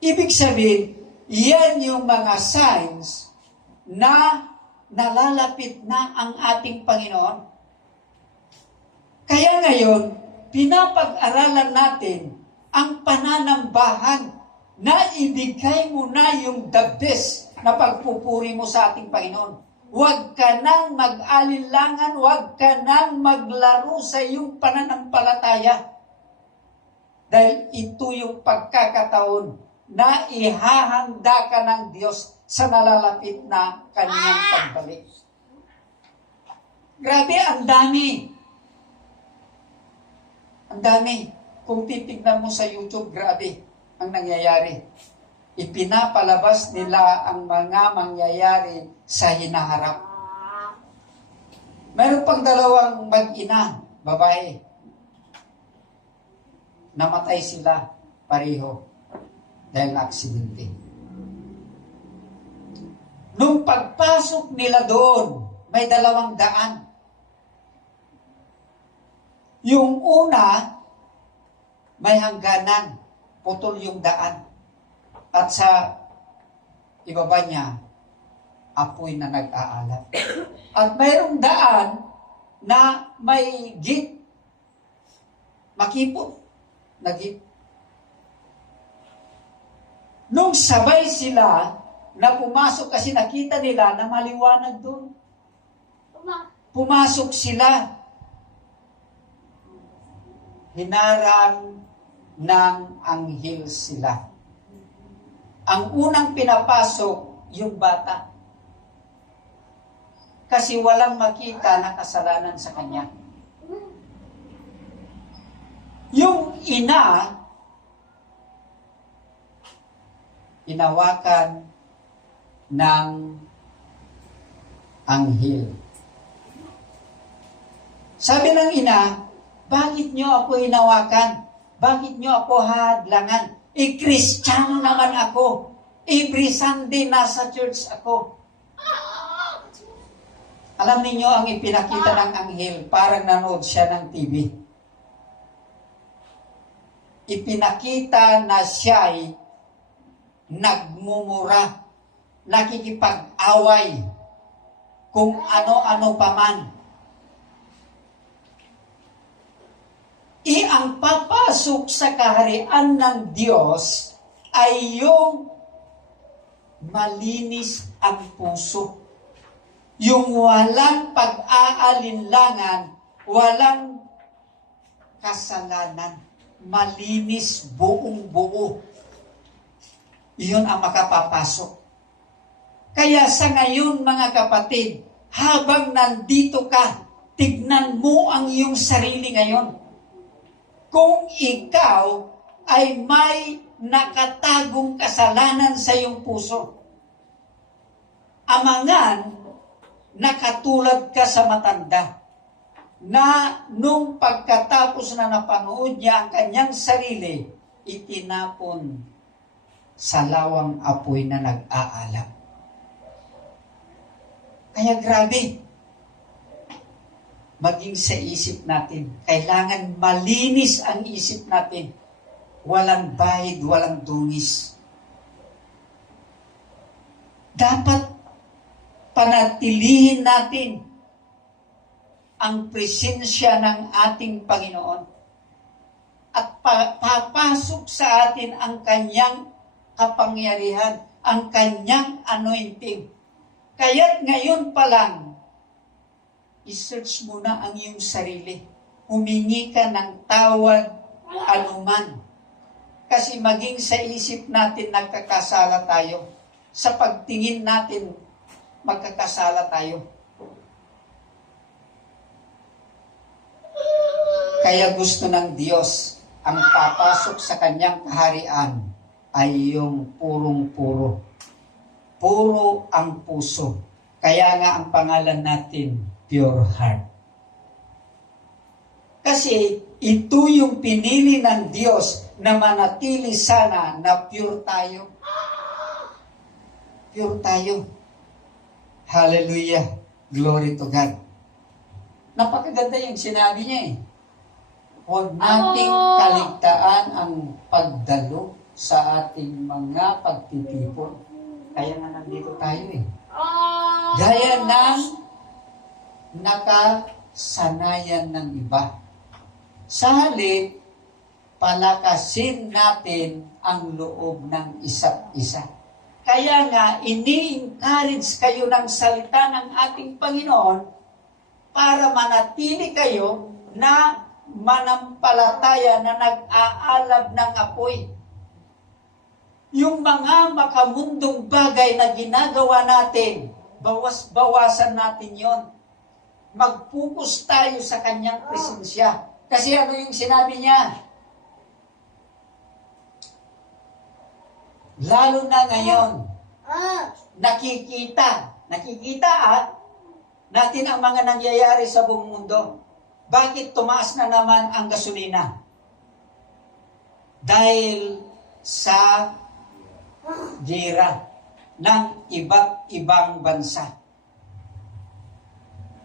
Ibig sabihin, yan yung mga signs na nalalapit na ang ating Panginoon. Kaya ngayon, pinapag-aralan natin ang pananambahan na ibigay mo na yung the best na pagpupuri mo sa ating Panginoon. Huwag ka nang mag-alinlangan, huwag ka nang maglaro sa iyong pananampalataya. Dahil ito yung pagkakataon na ihahanda ka ng Diyos sa nalalapit na Kanyang pagbalik. Grabe, ang dami. Ang dami. Kung titignan mo sa YouTube, grabe ang nangyayari. Ipinapalabas nila ang mga mangyayari sa hinaharap. Meron pang dalawang mag-ina, babae. Namatay sila pareho dahil na aksidente. Nung pagpasok nila doon, may 200. Yung una, may hangganan, putol yung daan. At sa ibaba niya, apoy na nag-aalat. At mayroong daan na may gate, makipot na gate. Nung sabay sila na pumasok kasi nakita nila na maliwanag doon. Pumasok sila. Hinarang ng anghel sila. Ang unang pinapasok, yung bata. Kasi walang makita na kasalanan sa kanya. Yung ina, inawakan ng anghel. Sabi ng ina, bakit nyo ako inawakan? Bakit nyo ako hadlangan? Kristiyano naman ako. Every Sunday nasa church ako. Alam niyo ang ipinakita ng anghel, parang nanood siya ng TV. Ipinakita na siya'y nagmumura, nakikipag-away, kung ano-ano pa man. Ang papasok sa kaharian ng Diyos ay yung malinis ang puso. Yung walang pag-aalinlangan, walang kasalanan, malinis buong buo. Iyon ang makapapasok. Kaya sa ngayon mga kapatid, habang nandito ka, tignan mo ang iyong sarili ngayon. Kung ikaw ay may nakatagong kasalanan sa iyong puso, amangan, nakatulad ka sa matanda na nung pagkatapos na napanood niya ang kanyang sarili, itinapon sa lawang apoy na nag-aalab. Kaya grabe, maging sa isip natin, kailangan malinis ang isip natin. Walang bahid, walang dungis. Dapat panatilihin natin ang presensya ng ating Panginoon. At papasok sa atin ang kanyang kapangyarihan, ang kanyang anointing. Kaya't ngayon pa lang, i-search mo na ang iyong sarili. Humingi ka ng tawad anuman. Kasi maging sa isip natin nagkakasala tayo. Sa pagtingin natin, magkakasala tayo. Kaya gusto ng Diyos, ang papasok sa kanyang kaharian ay yung purong-puro. Puro ang puso. Kaya nga ang pangalan natin, pure heart. Kasi ito yung pinili ng Diyos na manatili sana na pure tayo. Pure tayo. Hallelujah. Glory to God. Napakaganda yung sinabi niya eh. Huwag nating kaligtaan ang pagdalo sa ating mga pagtitipon. Kaya nga nandito tayo eh. Gaya ng nakasanayan ng iba. Sa halip, palakasin natin ang loob ng isa't isa. Kaya nga, ini-encourage kayo ng salita ng ating Panginoon para manatili kayo na manampalataya na nag-aalab ng apoy. Yung mga makamundong bagay na ginagawa natin, bawas-bawasan natin yon. Mag-focus tayo sa kanyang presensya. Kasi ano yung sinabi niya? Lalo na ngayon, nakikita natin ang mga nangyayari sa buong mundo. Bakit tumaas na naman ang gasolina? Dahil sa gira. ng iba't ibang bansa.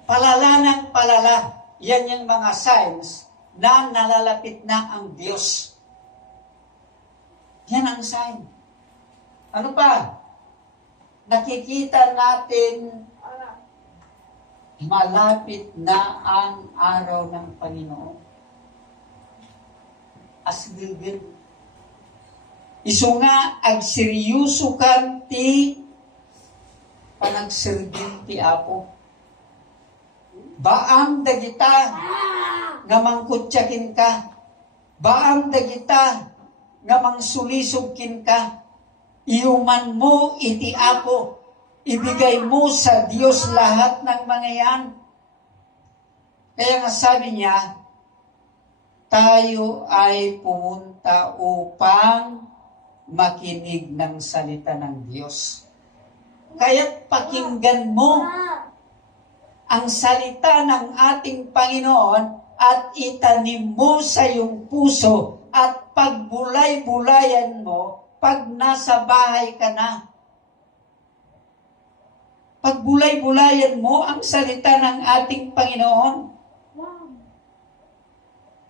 Palala ng palala. Yan yung mga signs na nalalapit na ang Diyos. Yan ang sign. Ano pa? Nakikita natin malapit na ang araw ng Panginoon. Asgilgil. Isu nga agseryuso kan ti panagserbil ti Apo. Baam dagita nga mangkutyakin ka. Baam dagita nga mangsulisog ka. Iuman mo iti Apo. Ibigay mo sa Diyos lahat ng mga yan. Kaya nga sabi niya, tayo ay pumunta upang makinig ng salita ng Diyos. Kaya't pakinggan mo ang salita ng ating Panginoon at itanim mo sa iyong puso at pagbulay-bulayan mo pag nasa bahay ka na. Pagbulay-bulayan mo ang salita ng ating Panginoon.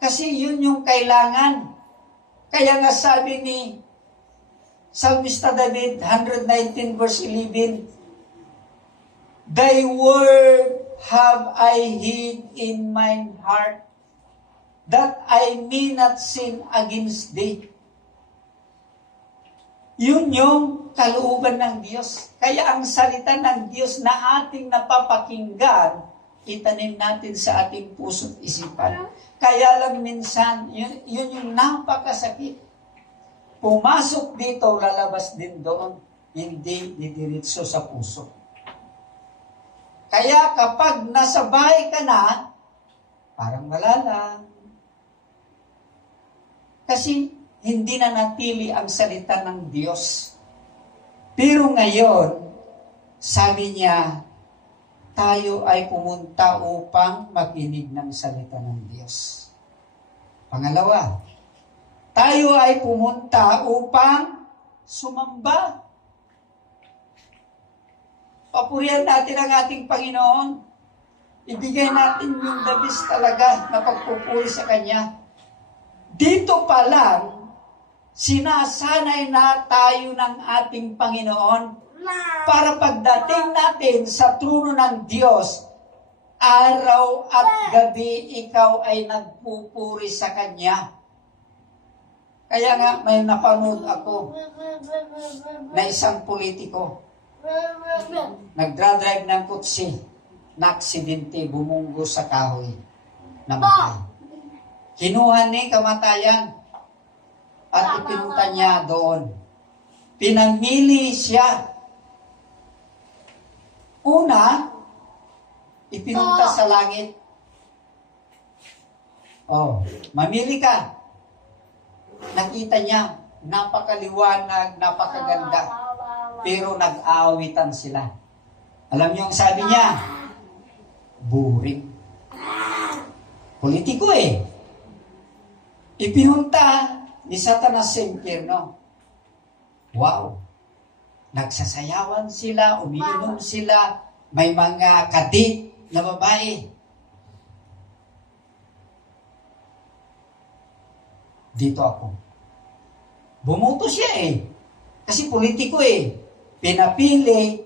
Kasi yun yung kailangan. Kaya nga sabi ni Psalmista David, 119 verse 11, Thy word have I hid in mine heart, that I may not sin against thee. Yun yung kalooban ng Diyos. Kaya ang salita ng Diyos na ating napapakinggan, itanim natin sa ating puso't isipan. Kaya lang minsan, yun yung napakasakit. Pumasok dito, lalabas din doon. Hindi didiritso sa puso. Kaya kapag nasa bahay ka na, parang wala lang. Kasi hindi na natili ang salita ng Diyos. Pero ngayon, sabi niya, tayo ay pumunta upang makinig ng salita ng Diyos. Pangalawa, tayo ay pumunta upang sumamba. Papurihan natin ang ating Panginoon. Ibigay natin yung labis talaga na pagpupuri sa Kanya. Dito pa lang, sinasanay na tayo ng ating Panginoon para pagdating natin sa trono ng Diyos, araw at gabi ikaw ay nagpupuri sa Kanya. Kaya nga may napanood ako na isang politiko. Nagdra-drive ng kutsi, na-aksidente, bumunggo sa kahoy, namatay. Kinuha ni kamatayan at ipinunta niya doon. Pinamili siya. Una, ipinunta sa langit. Mamili ka. Nakita niya, napakaliwanag, napakaganda. Pero nag-aawitan sila. Alam niyo ang sabi niya? Boring. Politiko eh. Ipinunta ni Satanas sa impyerno. Wow! Nagsasayawan sila, umiinom sila, may mga kadit na babae. Dito ako. Bumuto siya eh. Kasi politiko eh. Pinapili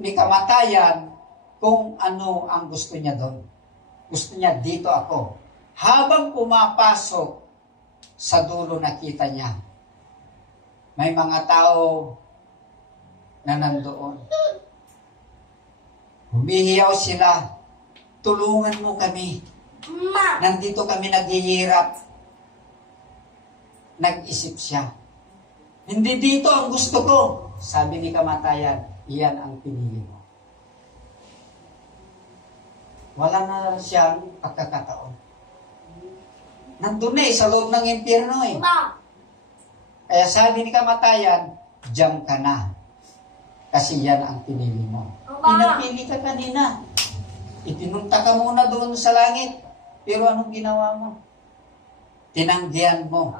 ni kamatayan kung ano ang gusto niya doon. Gusto niya, dito ako. Habang pumapasok sa dulo, nakita niya, may mga tao na nandoon. Humihiyaw sila, tulungan mo kami. Nandito kami naghihirap. Nag-isip siya. Hindi dito ang gusto ko. Sabi ni kamatayan, iyan ang pinili mo. Wala na siyang pagkakataon. Nandun na sa loob ng impyerno eh. Kaya sabi ni kamatayan, diyan ka na. Kasi yan ang pinili mo. Pinapili ka kanina. Itinunta ka muna doon sa langit. Pero anong ginawa mo? Tinanggihan mo.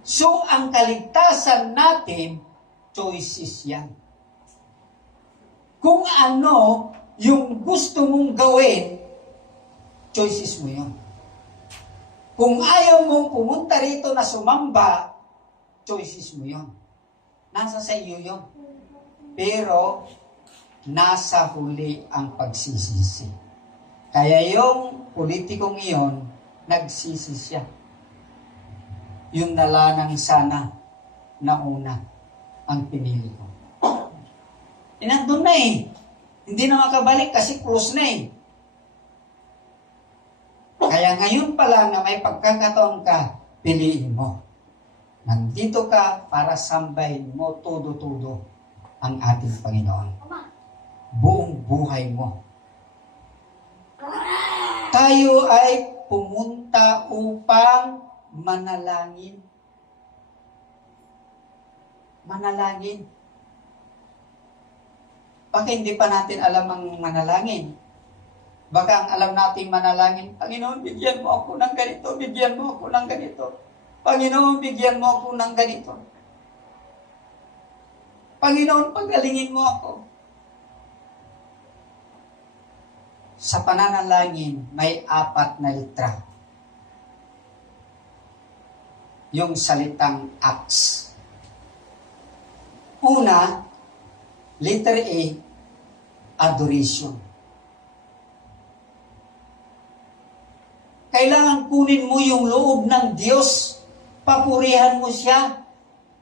So, ang kaligtasan natin, choices yan. Kung ano yung gusto mong gawin, choices mo yun. Kung ayaw mong pumunta rito na sumamba, choices mo yun. Nasa sa iyo yun. Pero, nasa huli ang pagsisisi. Kaya yung politikong iyon, nagsisi siya. Yung nalanang sana na una ang pinili ko. Nandun na eh. Hindi na makabalik kasi close na eh. Kaya ngayon pa lang na may pagkakataon ka, piliin mo. Nandito ka para sambahin mo todo-todo ang ating Panginoon. Buong buhay mo. Tayo ay pumunta upang manalangin. Manalangin. Baka hindi pa natin alam ang manalangin. Baka ang alam natin manalangin, Panginoon, bigyan mo ako ng ganito, bigyan mo ako ng ganito. Panginoon, bigyan mo ako ng ganito. Panginoon, pagalingin mo ako. Sa pananalangin, may 4 na litra. Yung salitang acts. Una, letter A, adoration. Kailangan kunin mo yung loob ng Diyos. Papurihan mo siya.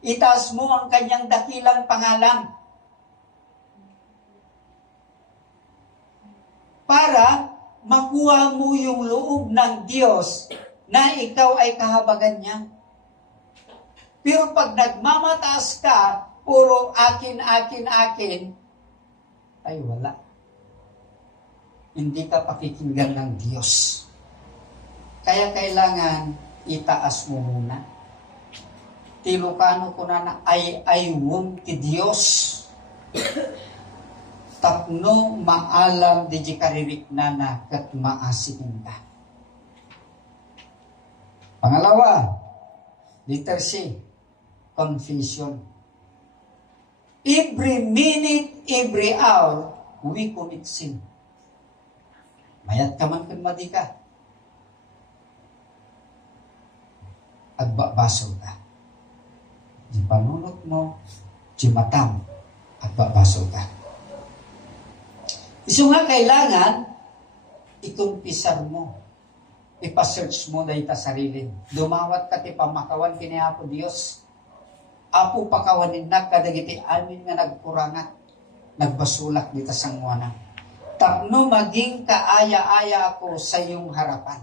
Itaas mo ang kanyang dakilang pangalan. Para makuha mo yung loob ng Diyos na ikaw ay kahabagan niya. Pero pag nagmamataas ka, puro akin, akin, akin, ay wala. Hindi ka pakikinggan ng Diyos. Kaya kailangan itaas mo muna. Tilukano ko na ay wom ti Diyos. Tapno maalam di karirik na kat maasikin ka. Pangalawa, letter C, confession. Every minute, every hour, we commit sin. Mayat ka man kung madi ka. Agbabaso ka. Di panunot mo, di matam, agbabaso ka. Iso nga kailangan, ikumpisar mo. Ipa-search mo dahil ta sarili. Dumawat ka ti pamakawan kinihapo Diyos. Apo pakawanin na kadagiti amin nga nagkurangat. Nagbasulak dita sangwana. Tapno maging kaaya-aya ako sa iyong harapan.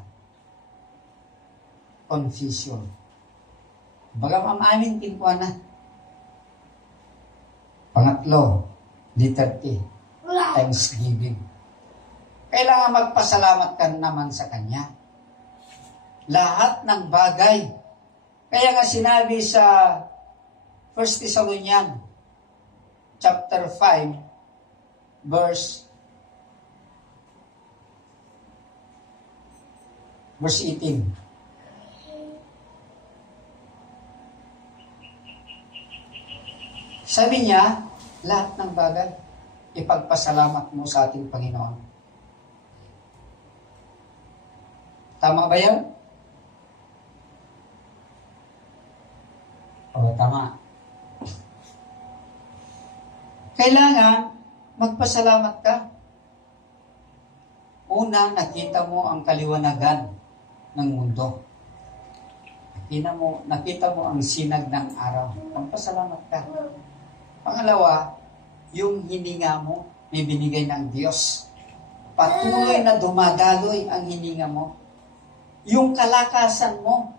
Confession. Bagam amin kinkwa na. Pangatlo, letter T, thanksgiving. Kailangan magpasalamat ka naman sa Kanya. Lahat ng bagay. Kaya nga sinabi sa 1 Thessalonians chapter 5 verse 18. Sabi niya, lahat ng bagay, ipagpasalamat mo sa ating Panginoon. Tama ba yan? O, tama. Kailangan magpasalamat ka. Una, nakita mo ang kaliwanagan ng mundo. Nakita mo ang sinag ng araw. Magpasalamat ka. Pangalawa, yung hininga mo, may binigay ng Diyos. Patuloy na dumadaloy ang hininga mo. Yung kalakasan mo.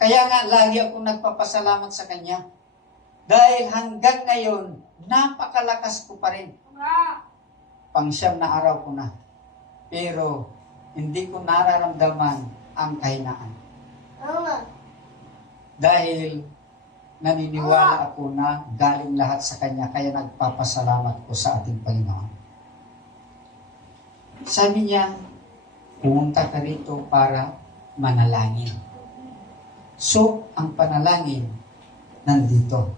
Kaya nga, lagi akong nagpapasalamat sa Kanya. Dahil hanggang ngayon, napakalakas ko pa rin. Pang-siyam na araw ko na. Pero, hindi ko nararamdaman ang kahinaan. Dahil, naniniwala ako na galing lahat sa Kanya, kaya nagpapasalamat ko sa ating Panginoon. Sabi niya, pumunta ka rito para manalangin. So, ang panalangin, nandito.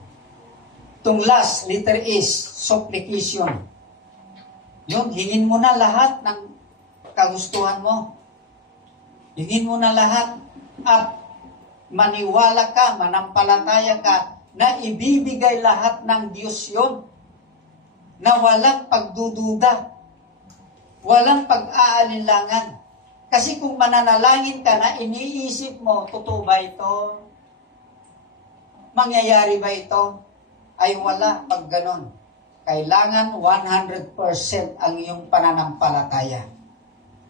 Itong last, letter is, supplication. Yun, hingin mo na lahat ng kagustuhan mo. Hingin mo na lahat at maniwala ka, manampalataya ka na ibibigay lahat ng Diyos yun. Na walang pagdududa. Walang pag-aalinlangan. Kasi kung mananalangin ka na iniisip mo, totoo ba ito? Mangyayari ba ito? Ay wala pag ganon. Kailangan 100% ang iyong pananampalataya.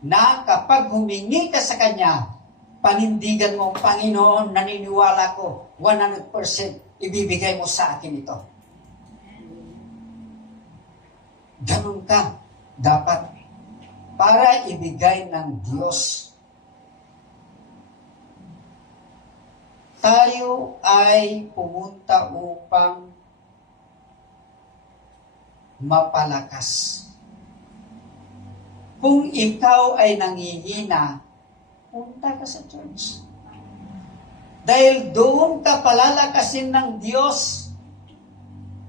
Na kapag humingi ka sa Kanya, panindigan mo, Panginoon, naniniwala ko, 100% ibibigay mo sa akin ito. Ganon ka dapat para ibigay ng Diyos. Tayo ay pumunta upang mapalakas. Kung ikaw ay nangihina, punta ka sa church. Dahil doon ka palalakasin ng Diyos.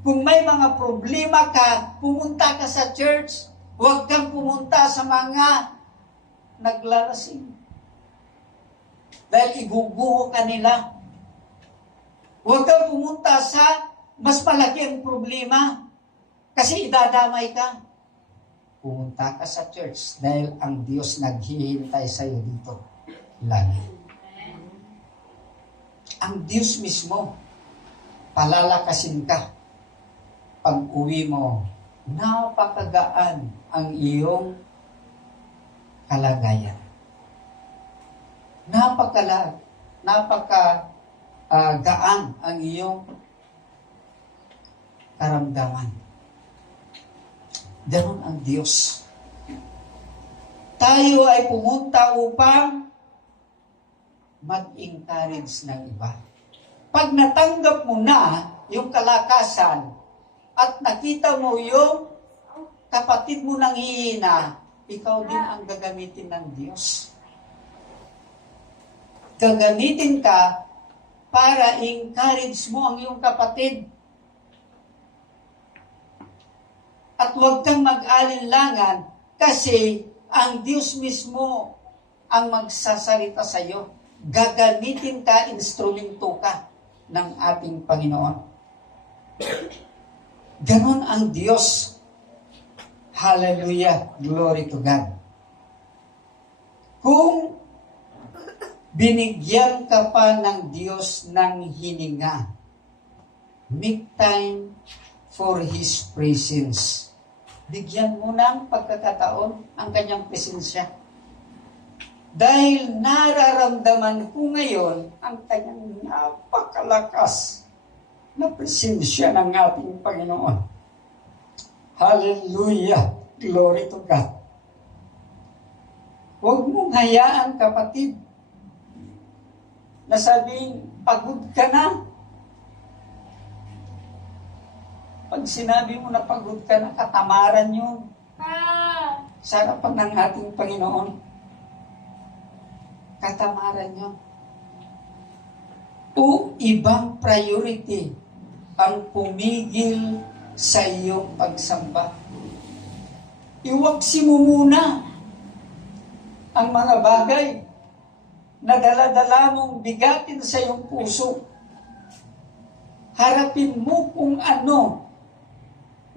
Kung may mga problema ka, pumunta ka sa church. Huwag kang pumunta sa mga naglalasing. Dahil iguguho ka nila. Huwag kang pumunta sa mas malaki ang problema. Kasi idadamay ka. Pumunta ka sa church dahil ang Diyos naghihintay sa iyo dito. Lagi. Ang Diyos mismo, palalakasin ka. Pag uwi mo, napakagaan ang iyong kalagayan. Napakagaan ang iyong karamdaman. Ganon ang Diyos. Tayo ay pumunta upang mag-encourage ng iba. Pag natanggap mo na yung kalakasan at nakita mo yung kapatid mo nang hihina, ikaw din ang gagamitin ng Diyos. Gagamitin ka para encourage mo ang iyong kapatid. At huwag kang mag-alinlangan kasi ang Diyos mismo ang magsasalita sa iyo. Gagamitin ka, instrumento ka ng ating Panginoon. Ganon ang Diyos. Hallelujah. Glory to God. Kung binigyan ka pa ng Diyos ng hininga, make time for His presence. Bigyan mo ng pagkakataon ang kanyang presensya. Dahil nararamdaman ko ngayon ang kanyang napakalakas na presensya ng ating Panginoon. Hallelujah! Glory to God. Huwag mong hayaan, kapatid, na sabing, pagod ka na. Pag sinabi mo na pagod ka na, katamaran yun. Sa harapan ng ating Panginoon. Katamaran yun. O ibang priority ang pumigil sa iyong pagsamba. Iwagsi mo muna ang mga bagay na dala-dala mong bigatin sa iyong puso. Harapin mo kung ano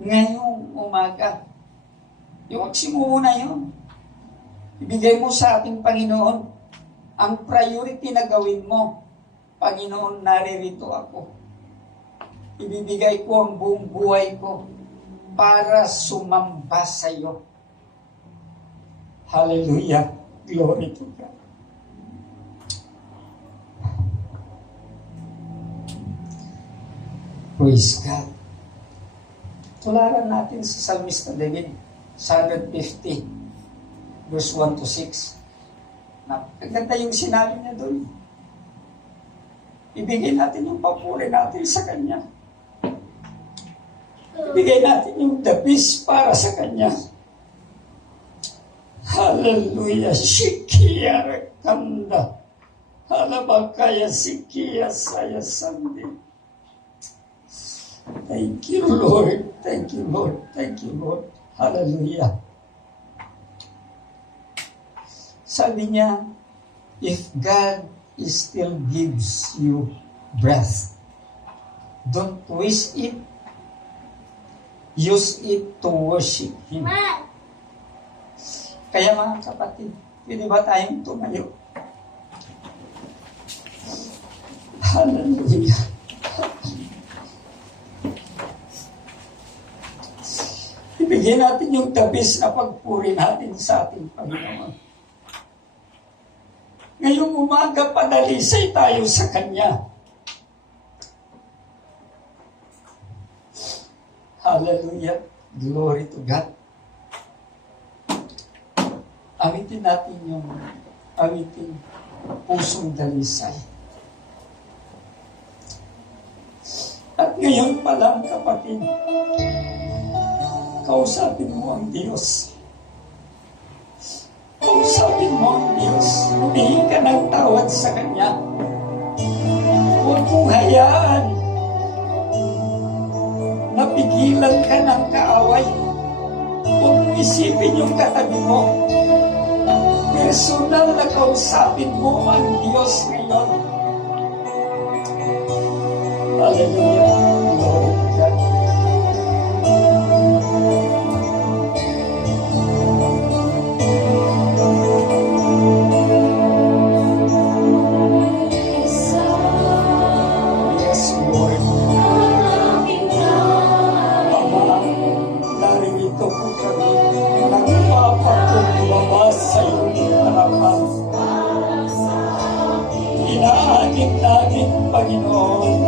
ngayong umaga. Iwagsi mo muna yun. Ibigay mo sa ating Panginoon ang priority na gawin mo. Panginoon, naririto ako. Ibibigay ko ang buong buhay ko para sumamba sa iyo. Hallelujah. Glory to God. Praise God. Tularan natin sa Psalmista David, 150, verse 1 to 6. Napaganda yung sinabi niya doon. Ibigay natin yung papuri natin sa Kanya. Ibigay natin yung the best para sa Kanya. Hallelujah. Shikiyara kanda. Halabakaya sikia saya sandi. Thank you, Lord. Thank you, Lord. Thank you, Lord. Hallelujah. Sabi niya, if God still gives you breath, don't waste it. Use it to worship Him. Kaya mga kapatid, pwede ba tayong tumayo? Hallelujah. Ibigyan natin yung tabis na pagpuri natin sa ating Panginoon. Ngayong umaga, panalisay tayo sa Kanya. Hallelujah. Glory to God. Awitin natin yung pusong dalisay. At ngayon pa lang, kapatid, kausapin mo ang Diyos. Kausapin mo ang Diyos. Humihingi ka ng tawad sa Kanya. Huwag mong hayaan napigilan ka ng kaaway. Huwag mong isipin yung katabi mo. Personal na kausapin mo ang Diyos ngayon. Hallelujah. Glory to God. Yes, Lord. Ama, narito po kami. Nagpapakumbaba sa iyong harapan. Inaanip namin, Panginoon.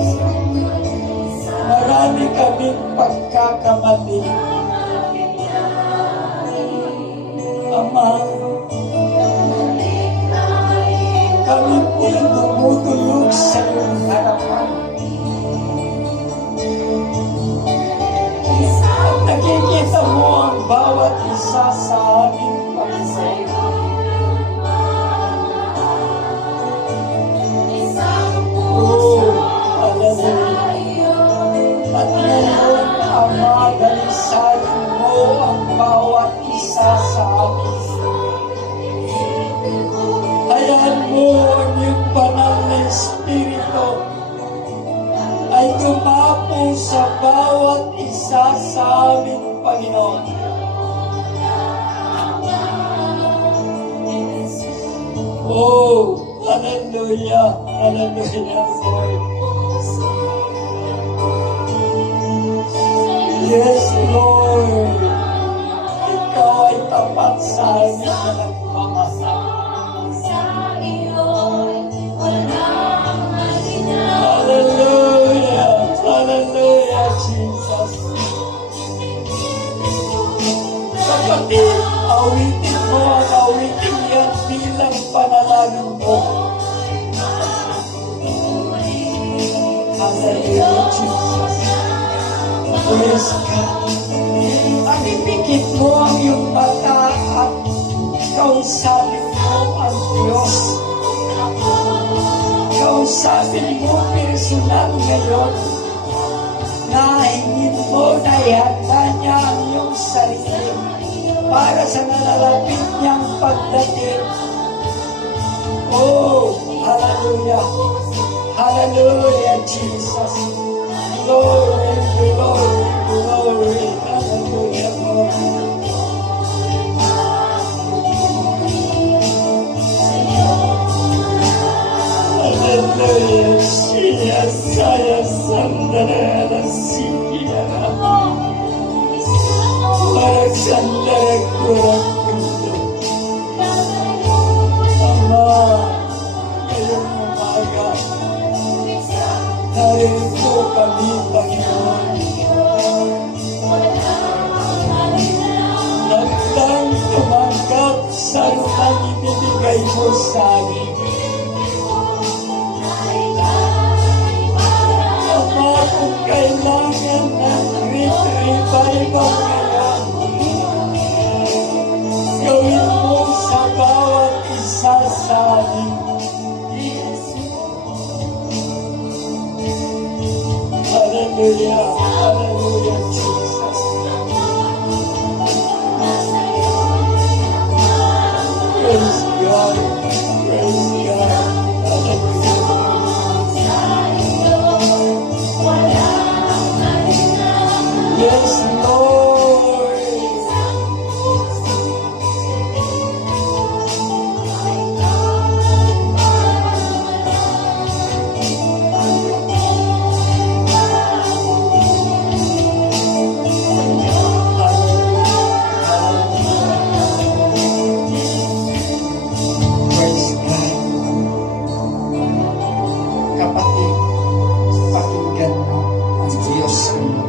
Marami kaming pagkakamali. Ama, kami po'y dumudulog sa iyong harapan. At nakikita mo ang bawat isa sa amin, Panginoon. Oh, hallelujah. At ngayon, Ama, dalisayin mo ang bawat isa sa amin. Hayaan mo ang iyong banal na Espiritu ay tumapo sa bawat isa sa amin, Panginoon. Oh, hallelujah, hallelujah, Lord. Yes, Lord. Ikaw ay tapat sa amin na nagmamahal. Hallelujah, hallelujah, Jesus. Kapatid, awitin mo ang awitin yan bilang panalangin mo. Hallelujah, Jesus. Praise God. Ang ipikit mo ang iyong mata at kausapin mo ang Diyos. Kausapin mo personal ngayon na hingin mo na ihanda niya ang iyong sarili para sa nalalapit niyang pagdating. Oh, hallelujah. Hallelujah, Jesus. Glory, glory, glory. Hallelujah, Lord. Hallelujah. Shia, saya, sandara, sikia. Parang sandara, kurang kundo. Ama, ngayong umaga, narito kami, Panginoon. Nagdang tumanggap sa lumang ibibigay mo sa amin. Ama, kung kailangan ng great revival ngayon, gawin mo sa bawat isa sa amin. Hallelujah. Hallelujah, Jesus. Praise God. Praise God. Hallelujah. Yes, Lord. Praise God. Kapatid, pakinggan mo ang Diyos mo.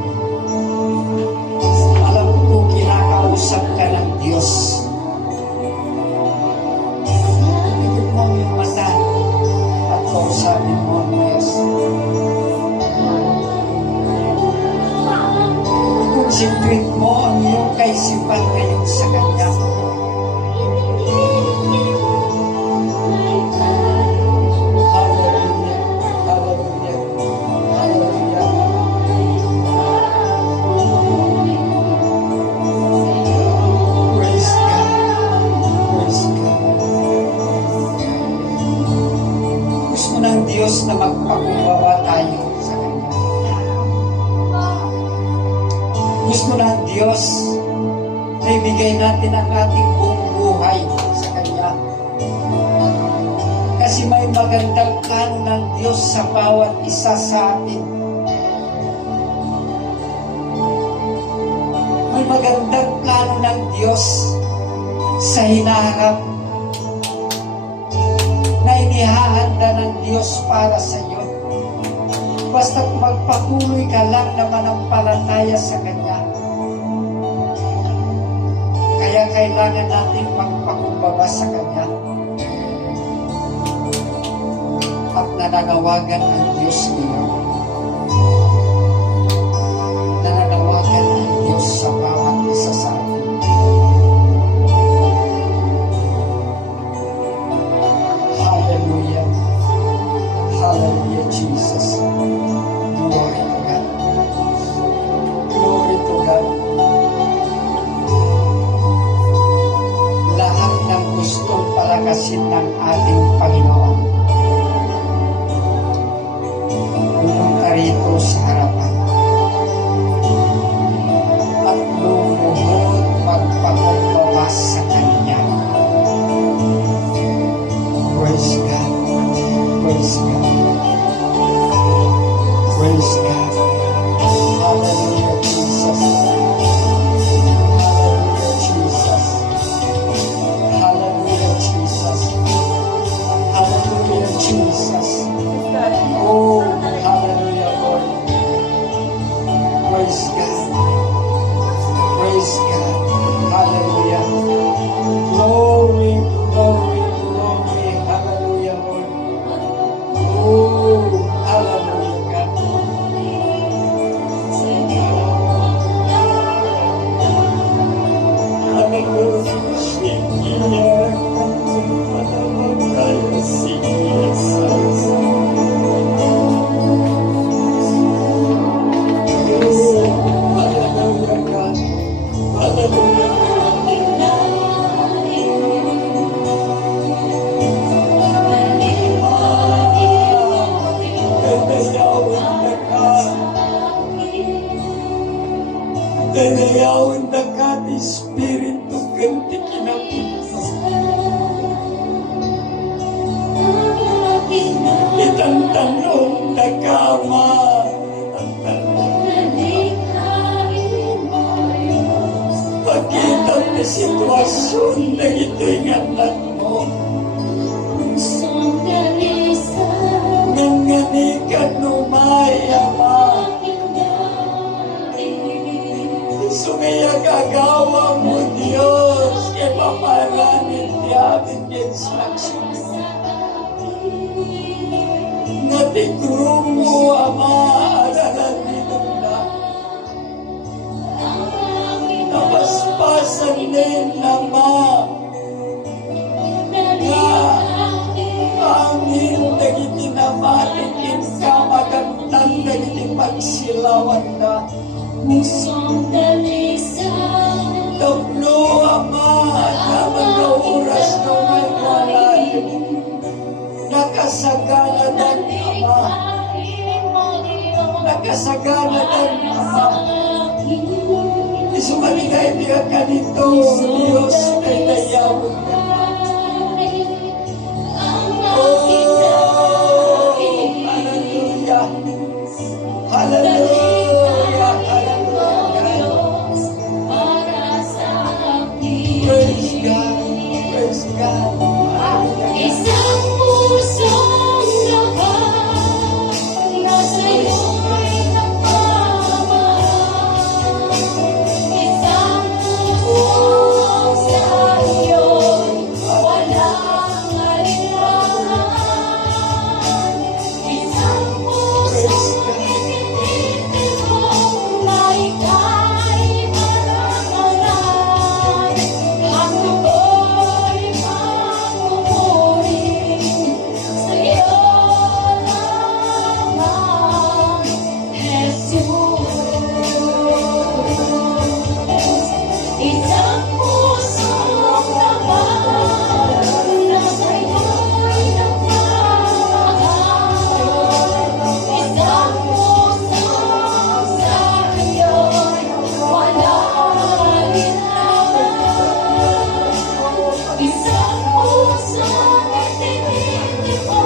Alam ko, kinakausap ka ng Diyos. Ipigil mo yung mata at kausapin mo ang Diyos. Concentrate mo ang iyong kaisipan ngayon sa Kanya. Hallelujah. Hallelujah. Hallelujah. Praise God. Praise God. Gusto ng Diyos na magpakumbaba tayo sa Kanya. Gusto ng Diyos na ibigay natin ang ating buong buhay sa Kanya. Kasi may magandang plano ng Diyos sa bawat isa sa atin. May magandang plano ng Diyos sa hinaharap na inihahanda ng Diyos para sa iyo. Basta magpatuloy ka lang na manampalataya sa Kanya. Kaya kailangan natin magpakumbaba sa Kanya. At nananawagan ang Diyos ngayon. Nananawagan ang Diyos sa bawat isa sa atin. Hallelujah. Hallelujah, Jesus. Glory to God. Glory to God. Lahat ng gustong palakasin ng ating Panginoon, pumunta rito sa harapan at lumuhod magpakumbaba sa Kanya. Praise God. Praise God. Praise God. Hallelujah, Jesus. Hallelujah, Jesus. Hallelujah, Jesus. Hallelujah, Jesus. Oh, hallelujah, Lord. Praise God. Praise God. Hallelujah. Glory, glory, glory. Hallelujah, Lord. Oh, hallelujah, God. Dayawin na ka ni Espiritu ganti kinabukas. Itang tanong na kama. Itang tanong. Pagkita na sitwasyon na ito'y nganan mo. Nanganikan numaya ma. Sumiyag agawa mo, Diyos, kay paparanin diyamin instruction. Natigrum mo, Ama, aralan nito na. Napaspasan din, Ama, na angin dagiti namatikin ka magandang dagiti pagsilawat na. Pusong dalisay, Tapno, Ama, na mga oras na may walay. Nakasagana ng Ama. Nakasagana ng Ama. Isumaligay niya ka nito, Diyos na inayawag ka. Oh, hallelujah. Hallelujah. Hallelujah. Praise God. Praise God. Hallelujah. Isang pusong lakas na sa'yo'y nagmamahal. Isang pusong sa'yo'y walang alinlangan. Isang pusong itinitin mo na ika'y marangalan. Ang ako'y mamumuri sa'yo lamang, Jesus. Isang pusong lakas na sa'yo'y nagmamahal. Isang pusong sa'yo'y walang alinlangan. Isang pusong itinitin mo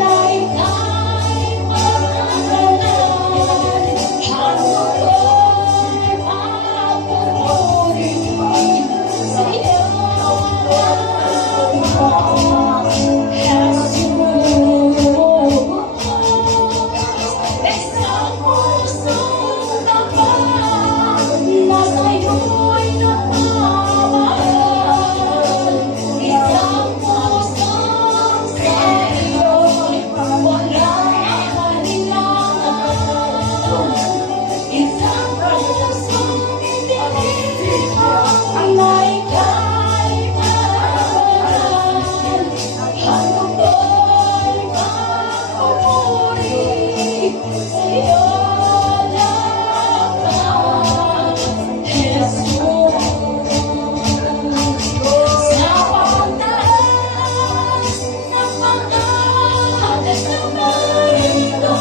na ika'y marangalan. Ang ako'y mamumuri sa'yo lamang, Jesus. Isang pusong lakas na sa'yo'y nagmamahal. Isang pusong sa'yo'y walang alinlangan. Isang pusong itinitin mo na ika'y marangalan. Ang ako'y mamumuri sa'yo lamang, Jesus. Sa pagtaas ng mga marito,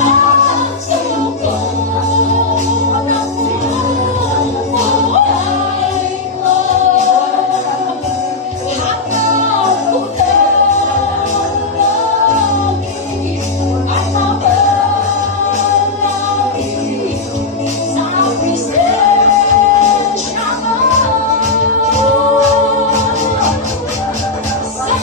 at sa loob ng buhay ko, hanggang ulalangin at mabalangin sa presensya mo. Sa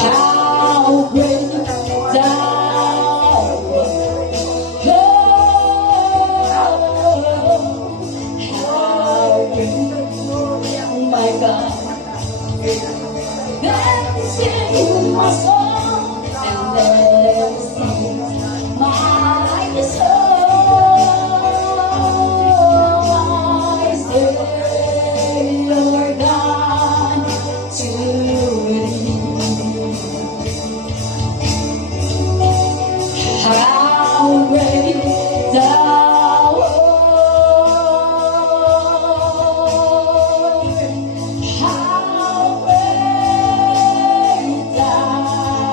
How great thou art. How great, oh my God. Then sing my song, and then sing my soul, my Savior God, to thee. How great thou art. How great thou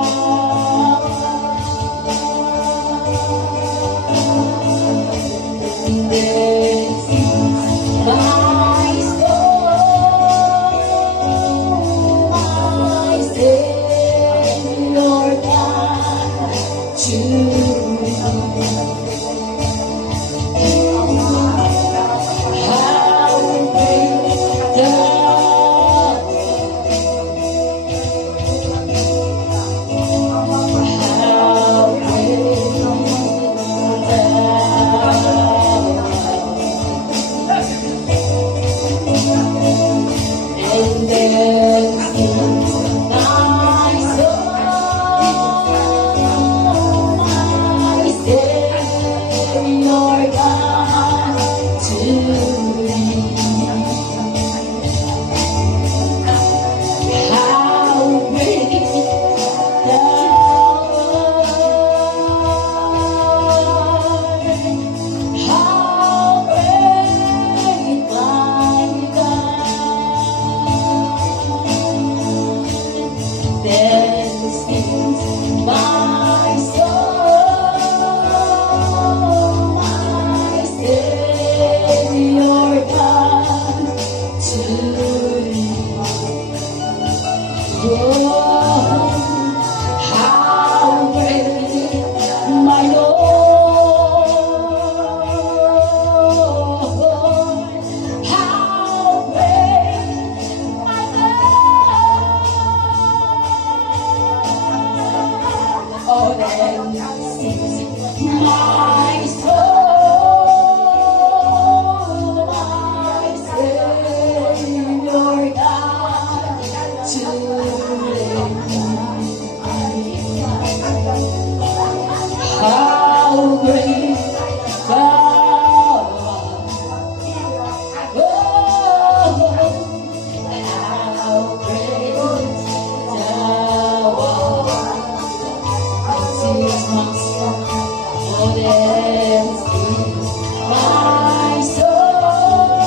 Oh, how great my Lord, how great my God. Oh, then sings my soul, my Savior God, to how great thou art. Oh, how great thou art. Sings my soul, oh, then sings my soul,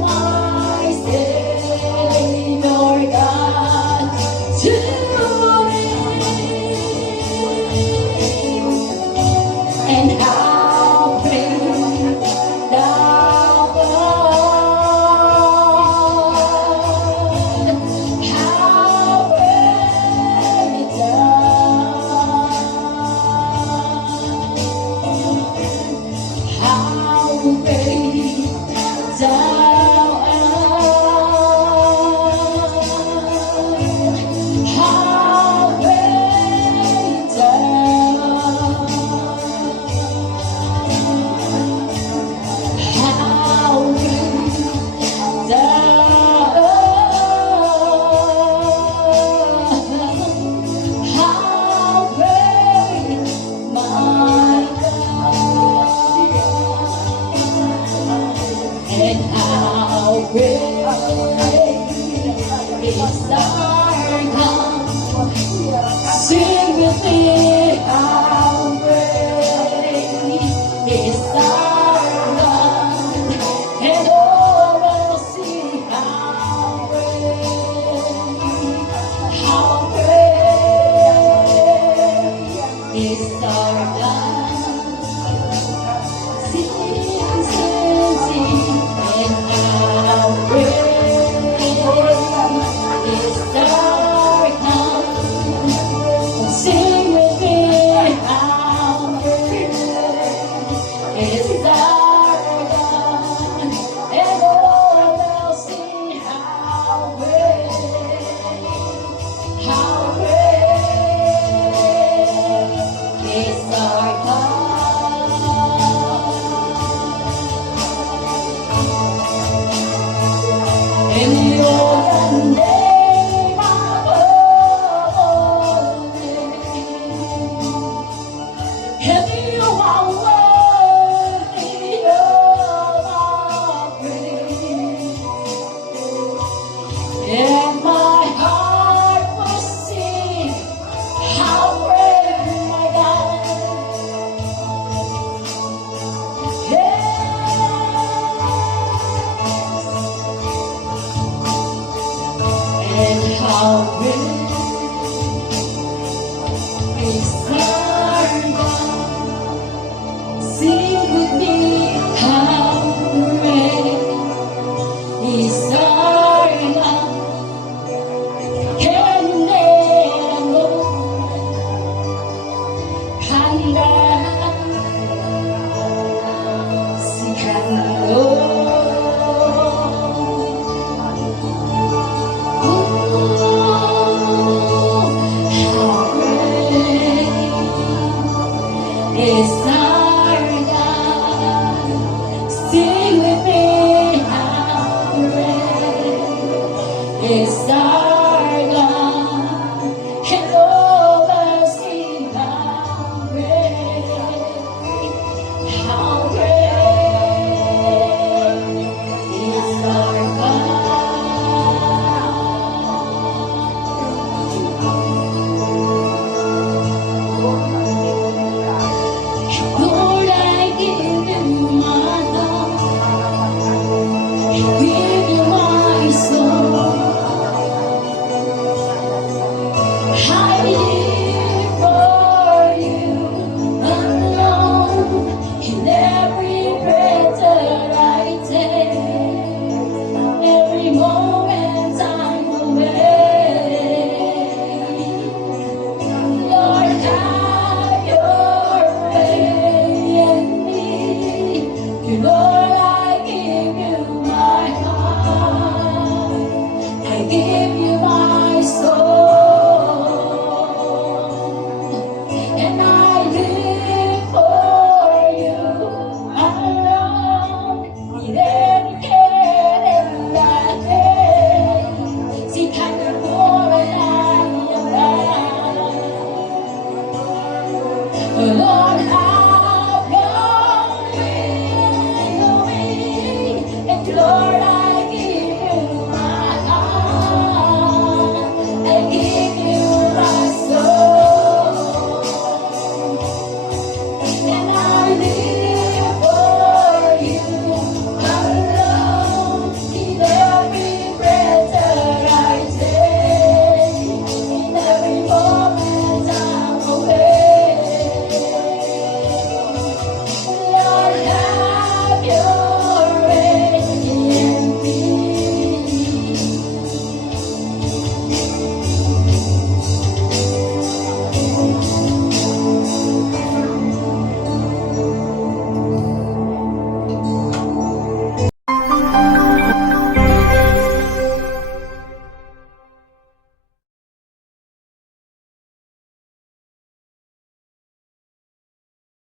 my Savior God, to and how great thou art, how great thou how great my God, and how great is our God. Sing with me, how great is our God, and all will see how great is our God. Sing, sing, sing, and how great is our God. Sing with me, how great is our God, and all will see how great is our God. In your name above and you are worthy of our praise, and my heart will sing how great my God. And how great